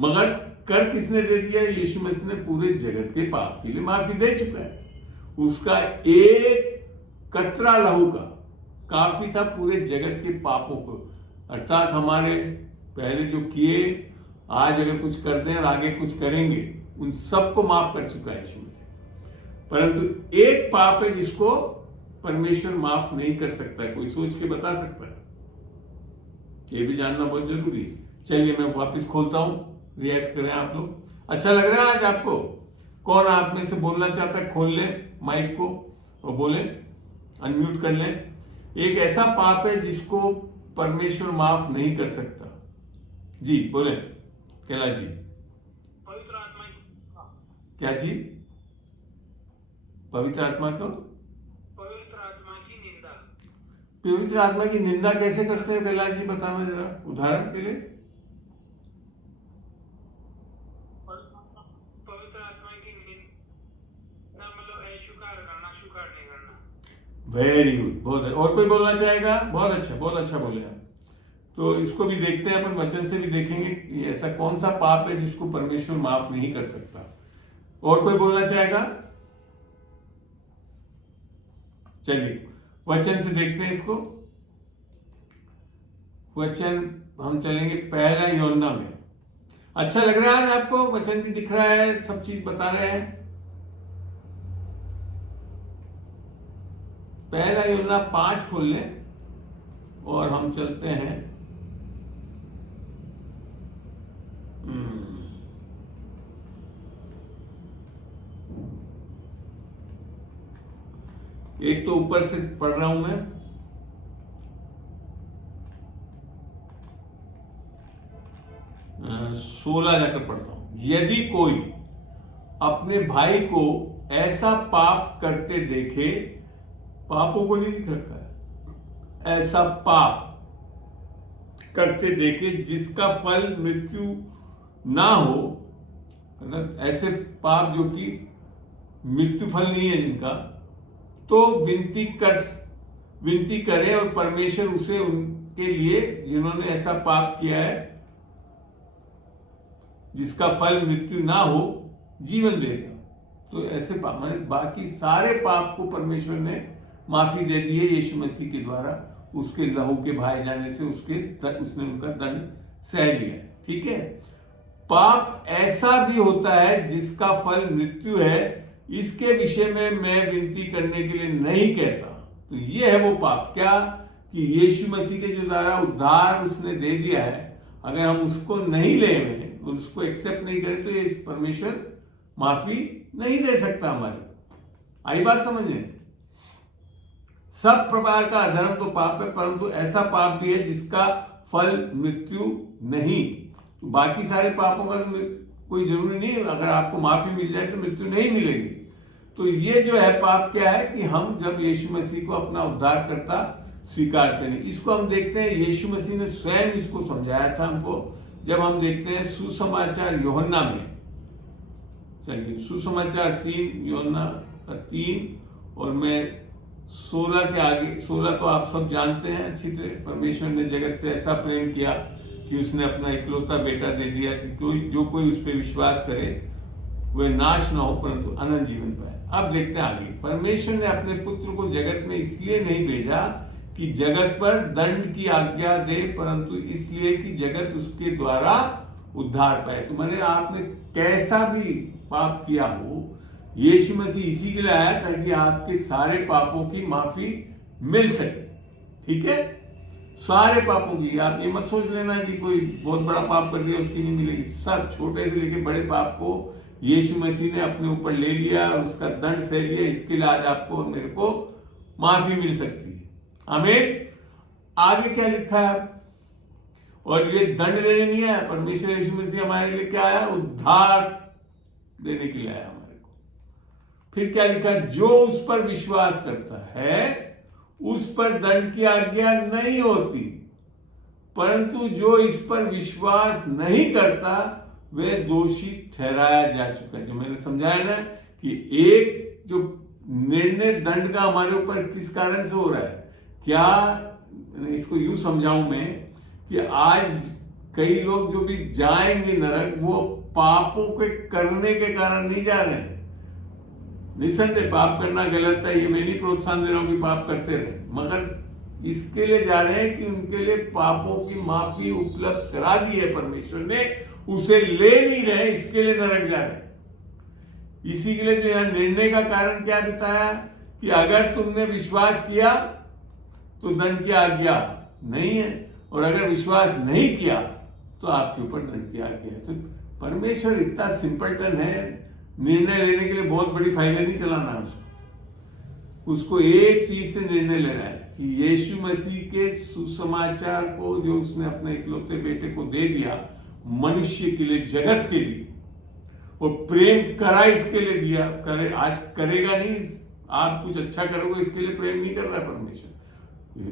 मगर कर किसने दे दिया? यीशु मसीह ने पूरे जगत के पाप के लिए माफी दे चुका है। उसका एक कतरा लहू का काफी था पूरे जगत के पापों को, अर्थात हमारे पहले जो किए, आज अगर कुछ कर दें और आगे कुछ करेंगे, उन सबको माफ कर चुका है यीशु मसीह। परंतु एक पाप है जिसको परमेश्वर माफ नहीं कर सकता है। कोई सोच के बता सकता है? ये भी जानना बहुत जरूरी है। चलिए मैं वापस खोलता हूं, रिएक्ट करें आप लोग। अच्छा लग रहा है आज आपको? कौन आप में से बोलना चाहता है? खोल लें माइक को और बोले, अनम्यूट कर लें। एक ऐसा पाप है जिसको परमेश्वर माफ नहीं कर सकता। जी बोले कैलाश जी। पवित्र आत्मा क्या जी? पवित्र आत्मा को? पवित्र आत्मा की निंदा। पवित्र आत्मा की निंदा कैसे करते हैं कैलाश जी, बताना जरा उदाहरण के लिए। पवित्र आत्मा की निंदा मतलब अस्वीकार करना, स्वीकार नहीं करना। वेरी गुड, बहुत है। और कोई बोलना चाहेगा? बहुत अच्छा बोले आप। तो इसको भी देखते हैं, अपन वचन से भी देखेंगे कि ऐसा कौन सा पाप है जिसको परमेश्वर माफ नहीं कर सकता। और कोई बोलना चाहेगा? चलिए वचन से देखते हैं इसको। वचन हम चलेंगे पहला यूहन्ना में। अच्छा लग रहा है आज आपको? वचन भी दिख रहा है, सब चीज बता रहे हैं। पहला यूहन्ना 5 खोल लें और हम चलते हैं एक तो ऊपर से पढ़ रहा हूं मैं, अ, 16 जाकर पढ़ता हूं। यदि कोई अपने भाई को ऐसा पाप करते देखे, पापों को नहीं लिख रखा है, ऐसा पाप करते देखे जिसका फल मृत्यु ना हो, मतलब ऐसे पाप जो कि मृत्यु फल नहीं है जिनका, तो विनती करे और परमेश्वर उसे उनके लिए जिन्होंने ऐसा पाप किया है जिसका फल मृत्यु ना हो, जीवन देगा। तो ऐसे पाप माने बाकी सारे पाप को परमेश्वर ने माफी दे दी है यीशु मसीह के द्वारा, उसके लहू के बहाए जाने से उसने उनका दंड सह लिया। ठीक है। पाप ऐसा भी होता है जिसका फल मृत्यु है, इसके विषय में मैं विनती करने के लिए नहीं कहता। तो ये है वो पाप, क्या कि यीशु मसीह के जो द्वारा उद्धार उसने दे दिया है, अगर हम उसको नहीं लें, उसको एक्सेप्ट नहीं करें, तो ये परमेश्वर माफी नहीं दे सकता हमारे। आई बात समझे? सब प्रकार का अधर्म तो पाप है, परंतु ऐसा पाप भी है जिसका फल मृत्यु नहीं। तो बाकी सारे पापों का तो कोई जरूरी नहीं, अगर आपको माफी मिल जाए तो मृत्यु नहीं मिलेगी। तो ये जो है पाप क्या है कि हम जब यीशु मसीह को अपना उद्धारकर्ता स्वीकारते नहीं। इसको हम देखते हैं, यीशु मसीह ने स्वयं इसको समझाया था हमको, जब हम देखते हैं सुसमाचार यूहन्ना में। चलिए सुसमाचार 3 यूहन्ना 3 और मैं 16 के आगे, 16 तो आप सब जानते हैं अच्छी तरह। परमेश्वर ने जगत से ऐसा प्रेम किया कि उसने अपना इकलौता बेटा दे दिया कि जो कोई उस पर विश्वास करे वह नाश ना हो परंतु अनंत जीवन पाए। अब देखते हैं आगे। परमेश्वर ने अपने पुत्र को जगत में इसलिए नहीं भेजा कि जगत पर दंड की आज्ञा दे, परंतु इसलिए कि जगत उसके द्वारा उद्धार पाए। तो मैंने आपने कैसा भी पाप किया हो, यीशु मसीह इसी के लिए आया ताकि आपके सारे पापों की माफी मिल सके। ठीक है, सारे पापों की। आप ये मत सोच लेना कि कोई बहुत बड़ा पाप कर दिया उसकी नहीं मिलेगी। सब छोटे से लेके बड़े पाप को यीशु मसीह ने अपने ऊपर ले लिया और उसका दंड सह लिया। इसके लिए आज आपको और मेरे को माफी मिल सकती है। आमीन। आगे क्या लिखा है, और ये दंड देने नहीं आया परमेश्वर, यीशु मसीह हमारे लिए क्या आया, उद्धार देने के लिए आया हमारे को। फिर क्या लिखा, जो उस पर विश्वास करता है उस पर दंड की आज्ञा नहीं होती, परंतु जो इस पर विश्वास नहीं करता वह दोषी ठहराया जा चुका है। जो मैंने समझाया ना कि एक जो निर्णय दंड का हमारे ऊपर किस कारण से हो रहा है, क्या इसको यूं समझाऊं मैं कि आज कई लोग जो भी जाएंगे नरक वो पापों के करने के कारण नहीं जा रहे हैं। निसंदेह पाप करना गलत है, ये मैं नहीं प्रोत्साहन दे रहा हूं कि पाप करते रहे, मगर इसके लिए जा रहे हैं कि उनके लिए पापों की माफी उपलब्ध करा दी है परमेश्वर ने, उसे ले नहीं रहे, इसके लिए नरक जा रहे हैं। इसी के लिए जो यहां निर्णय का कारण क्या बताया कि अगर तुमने विश्वास किया तो दंड की आज्ञा नहीं है, और अगर विश्वास नहीं किया तो आपके ऊपर दंड की आज्ञा है। तो परमेश्वर इतना सिंपलटन है, निर्णय लेने के लिए बहुत बड़ी फाइलें नहीं चलाना है उसको एक चीज से निर्णय लेना है कि यीशु मसीह के सुसमाचार को जो उसने अपने इकलौते बेटे को दे दिया मनुष्य के लिए, जगत के लिए, और प्रेम करा इसके लिए दिया। करे आज करेगा नहीं, आप कुछ अच्छा करोगे इसके लिए प्रेम नहीं कर रहा है परमेश्वर।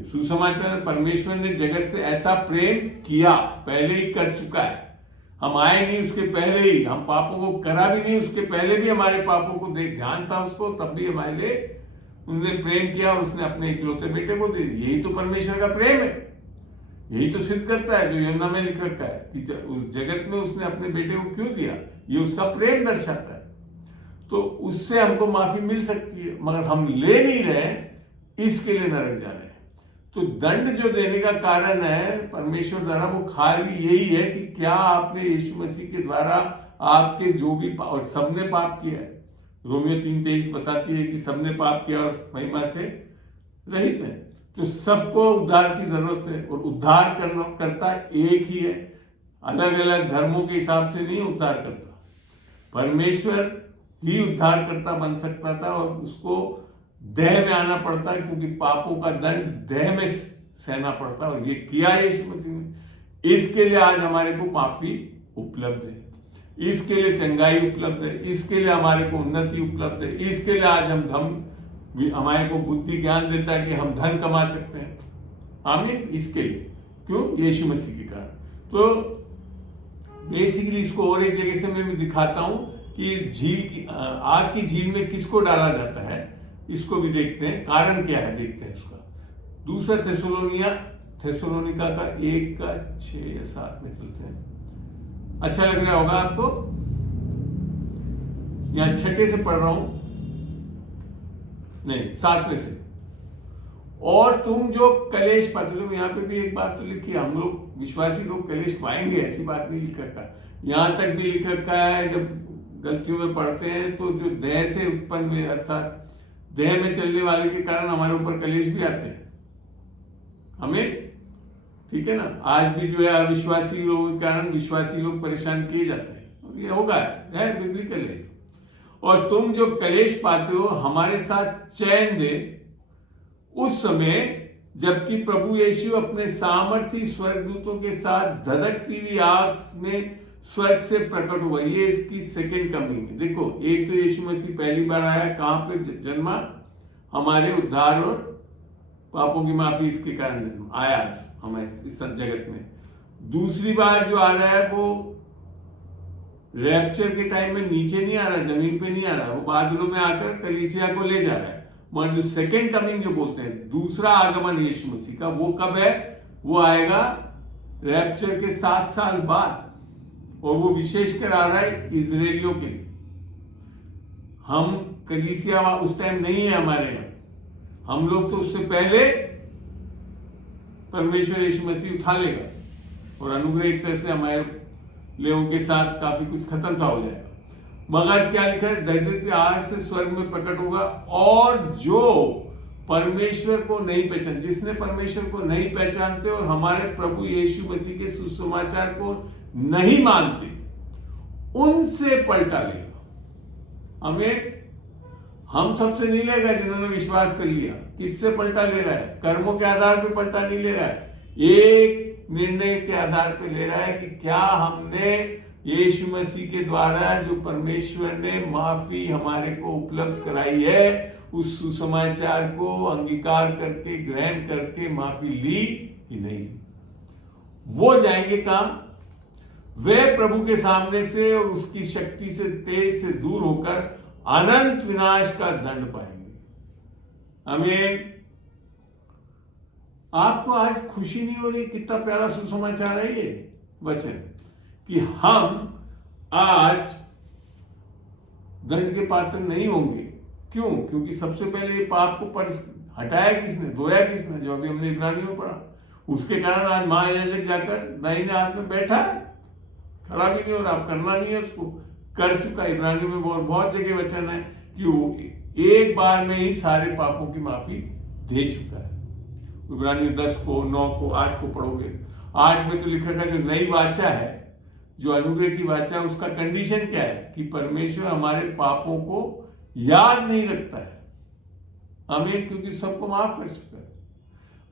सुसमाचार परमेश्वर ने जगत से ऐसा प्रेम किया, पहले ही कर चुका है। हम आए नहीं उसके पहले ही, हम पापों को करा भी नहीं उसके पहले भी, हमारे पापों को देख ध्यान था उसको, तब भी हमारे लिए उन्होंने प्रेम किया और उसने अपने इकलौते बेटे को दे दिया। यही तो परमेश्वर का प्रेम है, यही तो सिद्ध करता है जो यूहन्ना में लिख रखा है कि उस जगत में उसने अपने बेटे को क्यों दिया, ये उसका प्रेम दर्शाता है। तो उससे हमको माफी मिल सकती है, मगर हम ले नहीं रहे, इसके लिए नरक जा रहे हैं। तो दंड जो देने का कारण है परमेश्वर द्वारा, वो खाली यही है कि क्या आपने यीशु मसीह के द्वारा आपके जो भी और सबने पाप किया है। रोमियो 3:23 बताती है कि सबने पाप किया और महिमा से रहित है। तो सबको उद्धार की जरूरत है, और उद्धार करता एक ही है, अलग अलग धर्मों के हिसाब से नहीं उद्धार करता। परमेश्वर ही उद्धार करता बन सकता था, और उसको देह में आना पड़ता, क्योंकि पापों का दंड देह में सहना पड़ता, और ये किया यीशु मसीह ने। इसके लिए आज हमारे को माफी उपलब्ध है, इसके लिए चंगाई उपलब्ध है, इसके लिए हमारे को उन्नति उपलब्ध है, इसके लिए आज हम हमारे को बुद्धि ज्ञान देता है कि हम धन कमा सकते हैं। आमीन। इसके लिए क्यों, यीशु मसीह के कारण। तो बेसिकली इसको और एक जगह से मैं भी दिखाता हूं कि झील की आग की झील में किसको डाला जाता है, इसको भी देखते हैं, कारण क्या है देखते हैं इसका। दूसरा थेसलोनिका का 1:6 या 7 में चलते हैं। अच्छा लग रहा होगा आपको, यहां 6 से पढ़ रहा हूं, नहीं 7 से। और तुम जो कलेश पाते हो, यहां पे भी एक बात तो लिखी है, हम लोग विश्वासी लोग कलेश पाएंगे, ऐसी बात नहीं लिख रखा। यहां तक भी लिख रखा है, जब गलतियों में पढ़ते हैं तो जो देह से उत्पन्न हुए, अर्थात देह में चलने वाले के कारण हमारे ऊपर कलेश भी आते हैं हमें, ठीक है ना। आज भी जो है अविश्वासी लोगों के कारण विश्वासी लोग परेशान किए जाते हैं, और ये होगा है बिब्लिकल है। और तुम जो कलेश पाते हो हमारे साथ चैन दे, उस समय जबकि प्रभु यीशु अपने सामर्थी स्वर्गदूतों के साथ धधकती हुई आग में स्वर्ग से प्रकट हुआ। ये इसकी सेकेंड कमिंग है। देखो, एक तो यीशु मसीह पहली बार आया, कहां पे जन्मा? हमारे उद्धार और पापों की माफी इसके कारण जन्म आया हमें इस जगत में। दूसरी बार जो आ रहा है वो रैप्चर के टाइम में नीचे नहीं आ रहा, जमीन पे नहीं आ रहा, वो बादलों में आकर कलीसिया को ले जा रहा है। मगर जो सेकेंड कमिंग जो बोलते हैं, दूसरा आगमन यीशु मसीह का, वो कब है? वो आएगा रैप्चर के 7 साल बाद, और वो विशेषकर आ रहा है इजरायलियों के लिए। हम कलीसिया उस टाइम नहीं है हमारे यहाँ, हम लोग तो उससे पहले परमेश्वर यीशु मसीह उठा लेगा और अनुग्रह एक तरह से हमारे लोगों के साथ काफी कुछ खत्म सा हो जाएगा। मगर क्या लिखा है? दैत्य आज से स्वर्ग में प्रकट होगा, और जो परमेश्वर को नहीं पहचान, जिसने परमेश्वर को नहीं पहचानते और हमारे प्रभु यीशु मसीह के सुसमाचार को नहीं मानते, उनसे पलटा लेगा। हम सबसे नहीं लेगा जिन्होंने विश्वास कर लिया। किससे पलटा ले रहा है? कर्मों के आधार पे पलटा नहीं ले रहा है, एक निर्णय के आधार पे ले रहा है कि क्या हमने यीशु मसीह के द्वारा जो परमेश्वर ने माफी हमारे को उपलब्ध कराई है, उस सुसमाचार को अंगीकार करके, ग्रहण करके माफी ली कि नहीं ली। वो जाएंगे काम, वे प्रभु के सामने से और उसकी शक्ति से तेज से दूर होकर अनंत विनाश का दंड पाएंगे। आमीन। आपको आज खुशी नहीं हो रही? कितना प्यारा सुसमाचार है ये वचन कि हम आज दंड के पात्र नहीं होंगे। क्यों? क्योंकि सबसे पहले ये पाप को हटाया किसने, धोया किसने? जो अभी हमने इब्रानियों में पढ़ा, उसके कारण आज महायाजक जाकर दाहिने हाथ में बैठा है, खड़ा भी नहीं हो रहा, करना नहीं है उसको, कर चुका। इब्रानियों में बहुत जगह वचन है कि वो एक बार में ही सारे पापों की माफी दे चुका है। इब्रानियों 10 को, 9 को, 8 को पढ़ोगे, 8 में तो लिखा है जो नई वाचा है, जो अनुग्रह की वाचा है, उसका कंडीशन क्या है कि परमेश्वर हमारे पापों को याद नहीं रखता है। हमें क्योंकि सबको माफ कर चुका है।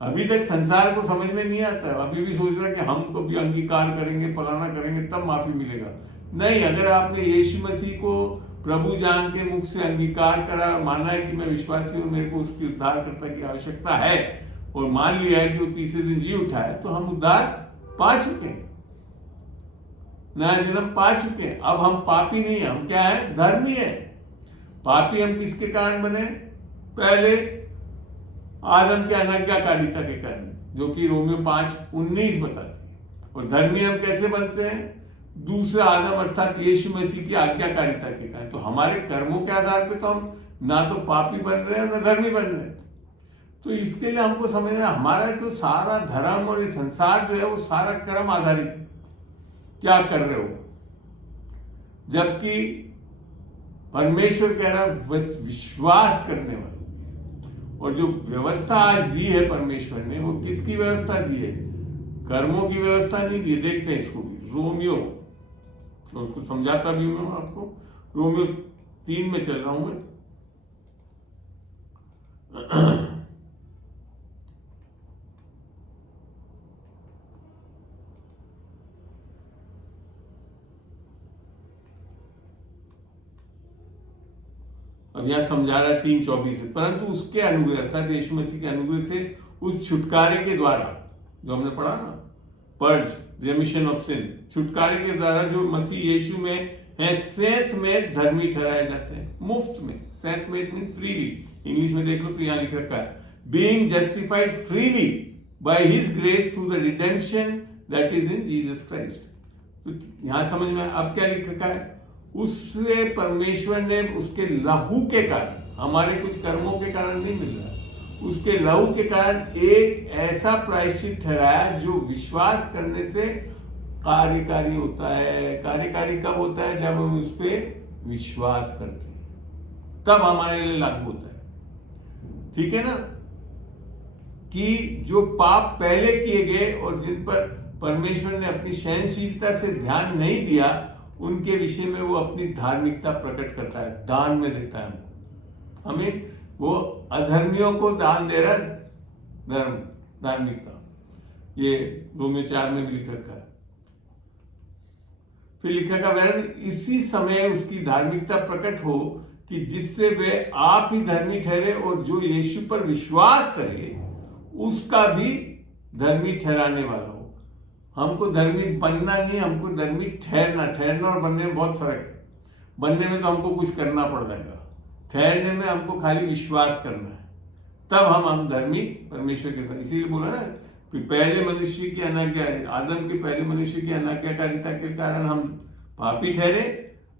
अभी तक संसार को समझ में नहीं आता है, अभी भी सोच रहा है कि हम तो भी अंगीकार करेंगे, फलाना करेंगे तब माफी मिलेगा। नहीं, अगर आपने यीशु मसीह को प्रभु जान के मुख से अंगीकार करा, माना है कि मैं विश्वासी हूं, मेरे को उसकी उद्धारकर्ता की आवश्यकता है, और मान लिया है कि वो तीसरे दिन जी उठा है, तो हम उद्धार पा चुके हैं, नया जन्म पा चुके हैं। अब हम पापी नहीं है, हम क्या है? धर्मी है। पापी हम किसके कारण बने? पहले आदम के अनाज्ञाकारिता के कारण, जो कि रोमियो 5:19 बताती है। और धर्मी हम कैसे बनते हैं? दूसरा आदम अर्थात यीशु मसीह की आज्ञाकारिता के कारण। तो हमारे कर्मों के आधार पे तो हम ना तो पापी बन रहे हैं ना धर्मी बन रहे हैं। तो इसके लिए हमको समझना है, हमारा जो सारा धर्म और ये संसार जो है वो सारा कर्म आधारित है। क्या कर रहे हो? जबकि परमेश्वर कह रहा है विश्वास करने वालों। और जो व्यवस्था आज दी है परमेश्वर ने, वो किसकी व्यवस्था दी है? कर्मों की व्यवस्था नहीं दी। देखते हैं इसको भी, रोमियो, और उसको समझाता भी हूं आपको। रोमियो 3 में चल रहा हूं मैं। अब यहां समझा रहा है 3:24 में, परंतु उसके अनुग्रह अर्थात यीशु मसीह के अनुग्रह से उस छुटकारे के द्वारा, जो हमने पढ़ा ना, पर्ज, रेमिशन ऑफ सिन, छुटकारे के द्वारा जो मसीह यीशु में है, सेंत में धर्मी ठहराए जाते हैं, मुफ्त में। सेंत में मीन फ्रीली, इंग्लिश में देख लो तो यहां लिख रखा है, being justified freely by his grace through the redemption that is in Jesus Christ. तो यहां समझ में अब क्या लिख रखा है? उससे परमेश्वर ने उसके लहू के कारण, हमारे कुछ कर्मों के कारण नहीं मिल रहा, उसके लहू के कारण एक ऐसा प्रायश्चित ठहराया जो विश्वास करने से कार्यकारी होता है। कार्यकारी कब होता है? जब हम उस पर विश्वास करते हैं, तब हमारे लिए लागू होता है। ठीक है ना? कि जो पाप पहले किए गए और जिन पर परमेश्वर ने अपनी सहनशीलता से ध्यान नहीं दिया, उनके विषय में वो अपनी धार्मिकता प्रकट करता है, दान में देता है हमको। हमें वो अधर्मियों को दान दे रहा है, धार्मिकता। ये रोमियो 4 में भी लिख रखा है। फिर लिखा का वरन इसी समय उसकी धार्मिकता प्रकट हो कि जिससे वे आप ही धर्मी ठहरे और जो यीशु पर विश्वास करे उसका भी धर्मी ठहराने वाला हो। हमको धर्मी बनना नहीं, हमको धर्मी ठहरना और बनने में बहुत फर्क है। बनने में तो हमको कुछ करना पड़ जाएगा, ठहरने में हमको खाली विश्वास करना है, तब हम धर्मी परमेश्वर के साथ। इसीलिए बोला ना कि पहले मनुष्य की अनाज्ञा, आदम के पहले मनुष्य की अनाज्ञाकारिता के कारण हम पापी ठहरे,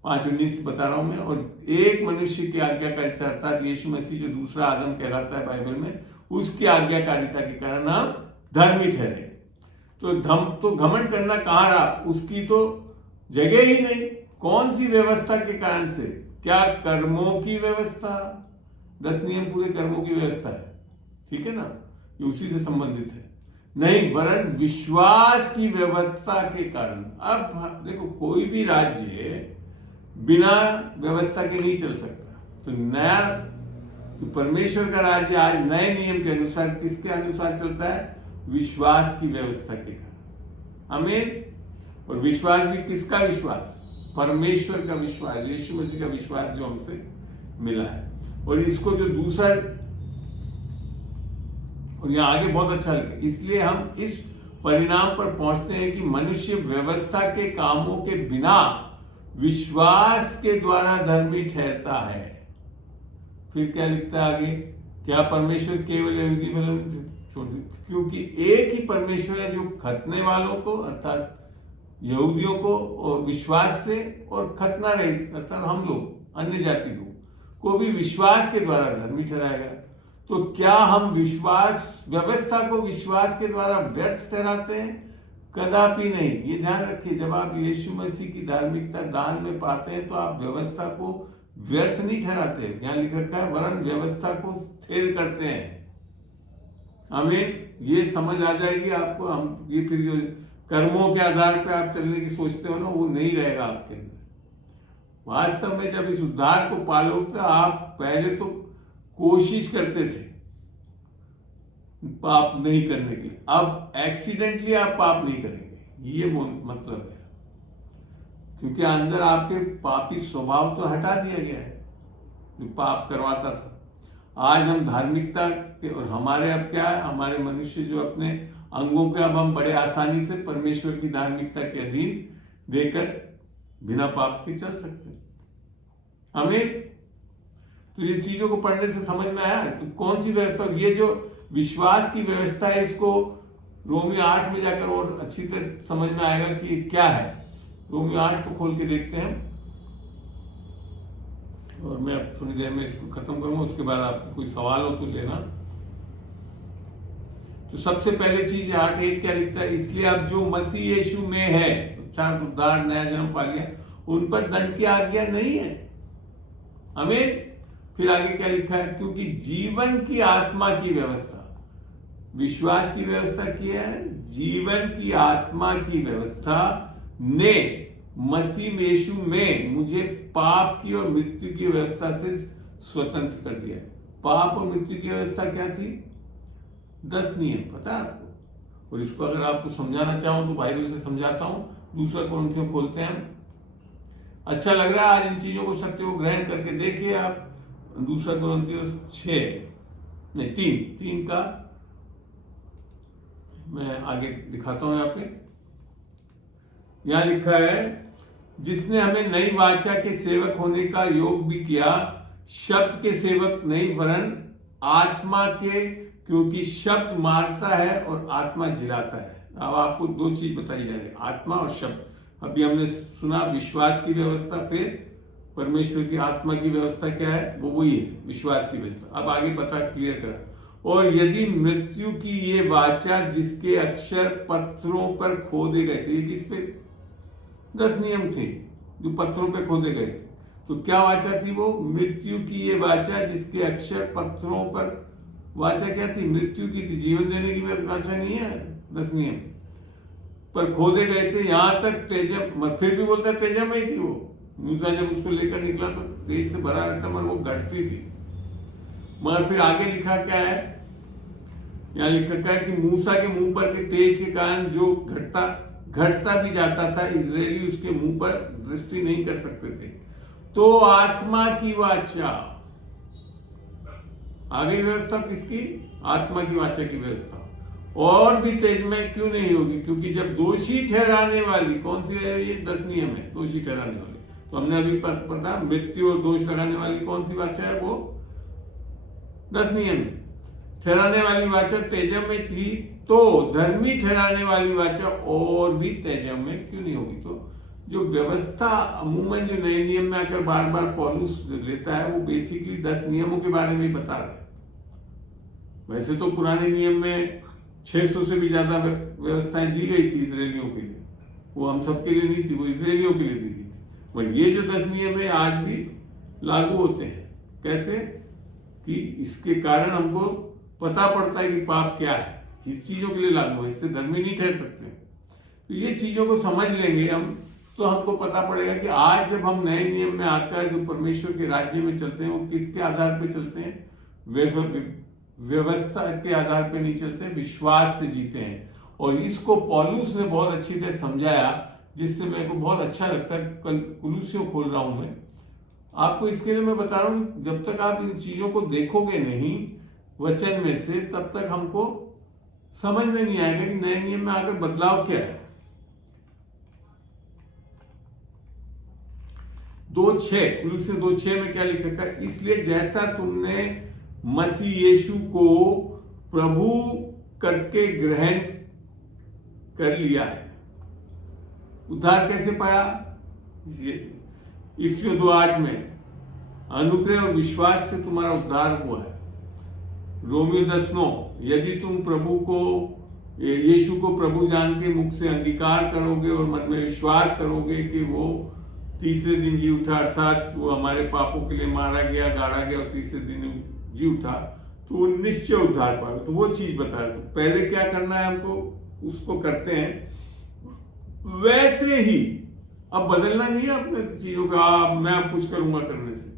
5:19 बता रहा हूं मैं। और एक मनुष्य की आज्ञाकारिता अर्थात यीशु मसीह जो दूसरा आदम कहलाता है बाइबल में, उसकी आज्ञाकारिता के कारण हम धर्मी ठहरे। तो घमंड करना कहाँ रहा, उसकी तो जगह ही नहीं। कौन सी व्यवस्था के कारण से? क्या कर्मों की व्यवस्था? 10 नियम पूरे कर्मों की व्यवस्था है, ठीक है ना, ये उसी से संबंधित है। नहीं, वरन विश्वास की व्यवस्था के कारण। अब देखो, कोई भी राज्य बिना व्यवस्था के नहीं चल सकता। तो परमेश्वर का राज्य आज नए नियम के अनुसार किसके अनुसार चलता है? विश्वास की व्यवस्था के कारण। आमीन। और विश्वास भी किसका विश्वास? परमेश्वर का विश्वास, यीशु मसीह का विश्वास जो हमसे मिला है। और इसको जो दूसरा, और यहां आगे बहुत अच्छा लिखा, इसलिए हम इस परिणाम पर पहुंचते हैं कि मनुष्य व्यवस्था के कामों के बिना विश्वास के द्वारा धर्मी ठहरता है। फिर क्या लिखता है आगे? क्या परमेश्वर केवल यहूदी क्योंकि एक ही परमेश्वर है जो खतने वालों को अर्थात यहूदियों को विश्वास से और खतना रहित अर्थात हम लोग अन्य जाति को भी विश्वास के द्वारा धर्मी ठहराएगा। तो क्या हम विश्वास व्यवस्था को विश्वास के द्वारा व्यर्थ ठहराते हैं? कदापि नहीं। ये ध्यान रखिए, जब आप यीशु मसीह की धार्मिकता दान में पाते हैं तो आप व्यवस्था को व्यर्थ नहीं ठहराते। यहाँ लिख रखा है वरन व्यवस्था को स्थिर करते हैं। आमीन। ये समझ आ जाएगी आपको। हम ये फिर जो कर्मों के आधार पे आप चलने की सोचते हो ना, वो नहीं रहेगा आपके अंदर। वास्तव में जब इस उद्धार को पालो तो आप पहले तो कोशिश करते थे पाप नहीं करने के लिए, अब एक्सीडेंटली आप पाप नहीं करेंगे, ये मतलब है। क्योंकि अंदर आपके पापी स्वभाव तो हटा दिया गया है जो पाप करवाता था। आज हम धार्मिकता के, और हमारे अब क्या है, हमारे मनुष्य जो अपने अंगों के अब हम बड़े आसानी से परमेश्वर की धार्मिकता के अधीन देकर बिना पाप के चल सकते हैं। हमें तो ये चीजों को पढ़ने से समझ में आया। तो कौन सी व्यवस्था? ये जो विश्वास की व्यवस्था है, इसको रोमियो 8 में जाकर और अच्छी तरह समझ में आएगा कि क्या है। रोमियो 8 को खोल के देखते हैं और मैं अब थोड़ी देर में इसको खत्म करूंगा, उसके बाद आपको कोई सवाल हो तो लेना। तो सबसे पहले चीज 8:1 क्या लिखता है? इसलिए अब जो मसीह यीशु में है, अर्थात उद्धार नया जन्म पा लिया, उन पर दंड की आज्ञा नहीं है। आमीन। फिर आगे क्या लिखा है? क्योंकि जीवन की आत्मा की व्यवस्था, विश्वास की व्यवस्था की है, जीवन की आत्मा की व्यवस्था ने मसीह यीशु में मुझे पाप की और मृत्यु की व्यवस्था से स्वतंत्र कर दिया है। पाप और मृत्यु की व्यवस्था क्या थी? 10 नियम, पता है आपको। और इसको अगर आपको समझाना चाहूं तो बाइबल से समझाता हूं। 2 कोरिन्थियों खोलते हैं। अच्छा लग रहा है आज इन चीजों को, सत्य को ग्रहण करके देखिए आप। 2 कोरिन्थियों 3 का मैं आगे दिखाता हूं। यहाँ पे यहां लिखा है, जिसने हमें नई वाचा के सेवक होने का योग भी किया, शब्द के सेवक नहीं वरन आत्मा के, क्योंकि शब्द मारता है और आत्मा जिलाता है। अब आपको 2 चीज बताई जा रही है, आत्मा और शब्द। अभी हमने सुना विश्वास की व्यवस्था, फिर परमेश्वर की आत्मा की व्यवस्था क्या है? वो वही है, विश्वास की व्यवस्था। अब आगे पता क्लियर करा। और यदि मृत्यु की ये वाचा जिसके अक्षर पत्थरों पर खोदे गए थे, ये किस पे? 10 नियम थे जो पत्थरों पे खोदे गए थे। तो क्या वाचा थी वो? मृत्यु की ये वाचा जिसके अक्षर पत्थरों पर, वाचा क्या थी? मृत्यु की थी, जीवन देने की वाचा नहीं है। 10 नियम पर खोदे गए थे, यहां तक तेजम, फिर भी बोलता तेजम में थी वो। मूसा जब उसको लेकर निकला तो तेज से भरा रहता, मगर वो घटती थी। मगर फिर आगे लिखा क्या है, यहाँ लिखा है कि मूसा के मुंह पर के तेज के कारण जो घटता भी जाता था, इजरायली उसके मुंह पर दृष्टि नहीं कर सकते थे। तो आत्मा की वाचा, आगे व्यवस्था किसकी? आत्मा की वाचा की व्यवस्था और भी तेजमय क्यों नहीं होगी, क्योंकि जब दोषी ठहराने वाली, कौन सी है ये? 10 नियम है दोषी ठहराने वाली। तो हमने अभी पढ़ा मृत्यु और दोष लगाने वाली कौन सी वाचा है? वो 10 नियम में ठहराने वाली वाचा तेजमय थी, तो धर्मी ठहराने वाली वाचा और भी तेजमय क्यों नहीं होगी? तो जो व्यवस्था अमूमन जो नए नियम में आकर बार बार पौलुस लेता है, वो बेसिकली 10 नियमों के बारे में ही बता रहा है। वैसे तो पुराने नियम में 600 से भी ज्यादा व्यवस्थाएं दी गई थी इजरायलियों के लिए, वो हम सबके लिए नहीं थी, वो इजरायलियों के लिए दी गई थी। पर ये जो 10 नियम है आज भी लागू होते हैं। कैसे? कि इसके कारण हमको पता पड़ता है कि पाप क्या है, इस चीजों के लिए लागू है, इससे धर्मी नहीं ठहर सकते। तो ये चीजों को समझ लेंगे हम, तो हमको पता पड़ेगा कि आज जब हम नए नियम में आकर जो परमेश्वर के राज्य में चलते हैं, वो किसके आधार पे चलते हैं? व्यवस्था के आधार पे नहीं चलते, विश्वास से जीते हैं। और इसको पौलुस ने बहुत अच्छी तरह समझाया, जिससे मेरे को बहुत अच्छा लगता है। कल कुलूसियों खोल रहा हूं मैं आपको, इसके लिए मैं बता रहा हूं, जब तक आप इन चीजों को देखोगे नहीं वचन में से, तब तक हमको समझ में नहीं आएगा कि नए नियम में आकर बदलाव क्या है। 2:6 कुलूसियों 2:6 में क्या लिखा है? इसलिए जैसा तुमने मसीह यीशु को प्रभु करके ग्रहण कर लिया है। उद्धार कैसे पाया? इफिसियों 2:8 में अनुग्रह और विश्वास से तुम्हारा उद्धार हुआ है। रोमियो 10:9 यदि तुम यीशु को प्रभु जान के मुख से अंगीकार करोगे और मन में विश्वास करोगे कि वो तीसरे दिन जी उठा, अर्थात वो हमारे पापों के लिए मारा गया, गाड़ा गया और तीसरे दिन जी उठा, तो वो निश्चय उद्धार पाओगे। तो वो चीज बताया। तो पहले क्या करना है हमको, उसको करते हैं। वैसे ही अब बदलना नहीं है अपने चीजों का, मैं अब कुछ करूंगा करने से,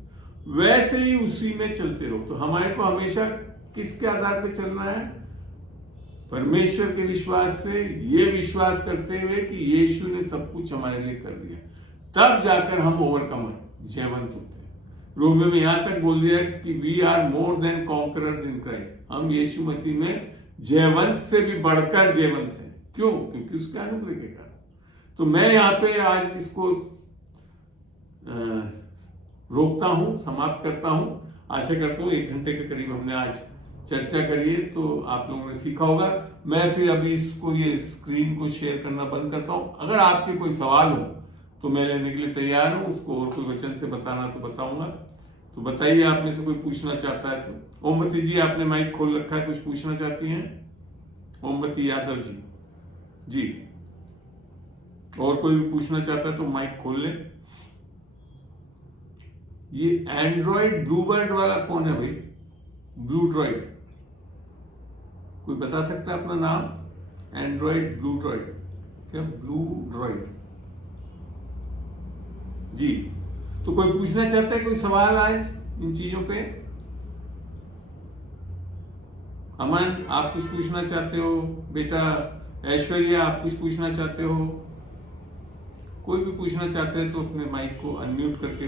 वैसे ही उसी में चलते रहो। तो हमारे को हमेशा किसके आधार पे चलना है? परमेश्वर के विश्वास से, ये विश्वास करते हुए कि यीशु ने सब कुछ हमारे लिए कर दिया, तब जाकर हम ओवरकमर, जयवंत होते हैं। रोमियो में यहां तक बोल दिया कि we are more than conquerors in Christ, हम यीशु मसीह में जयवंत से भी बढ़कर जयवंत हैं। क्यों? क्योंकि उसके अनुग्रह के कारण। तो मैं यहाँ पे आज इसको रोकता हूं, समाप्त करता हूं। आशा करता हूं 1 घंटे के करीब हमने आज चर्चा करी है, तो आप लोगों ने सीखा होगा। मैं फिर अभी इसको, ये स्क्रीन को शेयर करना बंद करता हूं। अगर आपके कोई सवाल हो तो मैं लेने के लिए तैयार हूं, उसको और कोई वचन से बताना तो बताऊंगा। तो बताइए, आप में से कोई पूछना चाहता है तो। ओमवती जी, आपने माइक खोल रखा है, कुछ पूछना चाहती हैं? ओमवती यादव जी, जी। और कोई भी पूछना चाहता है तो माइक खोल ले। ये एंड्रॉइड ब्लूबर्ड वाला कौन है भाई? ब्लू ड्रॉइड, कोई बता सकता है अपना नाम? एंड्रॉइड ब्लू ड्रॉइड, क्या ब्लू ड्रॉइड जी। तो कोई पूछना चाहता है, कोई सवाल आज इन चीजों पे? अमन, आप कुछ पूछना चाहते हो? बेटा ऐश्वर्या, आप कुछ पूछना चाहते हो? कोई भी पूछना चाहते हैं तो अपने माइक को अनम्यूट करके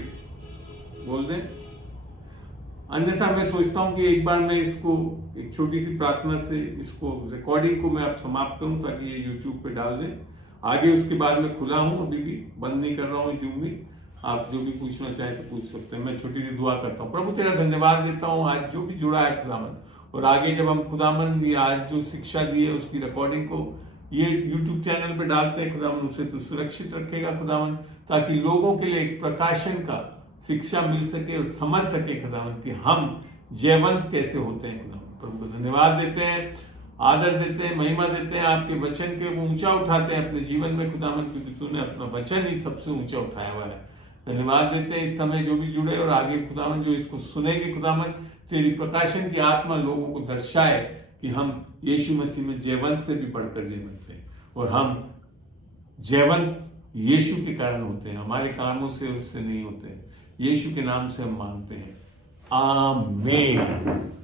बोल दें। अन्यथा मैं सोचता हूं कि एक बार मैं इसको एक छोटी सी प्रार्थना से, इसको रिकॉर्डिंग को मैं अब समाप्त करूं, ताकि ये यूट्यूब पे डाल दें। आगे उसके बाद मैं खुला हूं, अभी भी बंद नहीं कर रहा हूं जूम भी। आप जो भी पूछना चाहे तो पूछ सकते हैं। मैं छोटी सी दुआ करता हूँ। प्रभु तेरा धन्यवाद देता हूँ आज जो भी जुड़ा है खुदावन, और आगे जब हम खुदावन भी आज जो शिक्षा दी है उसकी रिकॉर्डिंग को ये यूट्यूब चैनल पे डालते हैं खुदावन, उसे तो सुरक्षित रखेगा खुदावन, ताकि लोगों के लिए एक प्रकाशन का शिक्षा मिल सके और समझ सके खुदावन कि हम जयवंत कैसे होते हैं खुदावन। प्रभु को धन्यवाद देते हैं, आदर देते हैं, महिमा देते हैं, आपके वचन के ऊंचा उठाते हैं अपने जीवन में खुदावन, क्योंकि तूने अपना वचन ही सबसे ऊंचा उठाया हुआ है। धन्यवाद देते हैं इस समय जो भी जुड़े और आगे खुदावन जो इसको सुनेंगे खुदावन, तेरी प्रकाशन की आत्मा लोगों को दर्शाए कि हम यीशु मसीह में जयवंत से भी बढ़कर जयवंत हैं, और हम जयवंत यीशु के कारण होते हैं, हमारे कामों से उससे नहीं होते हैं। यीशु के नाम से हम मांगते हैं, आमीन।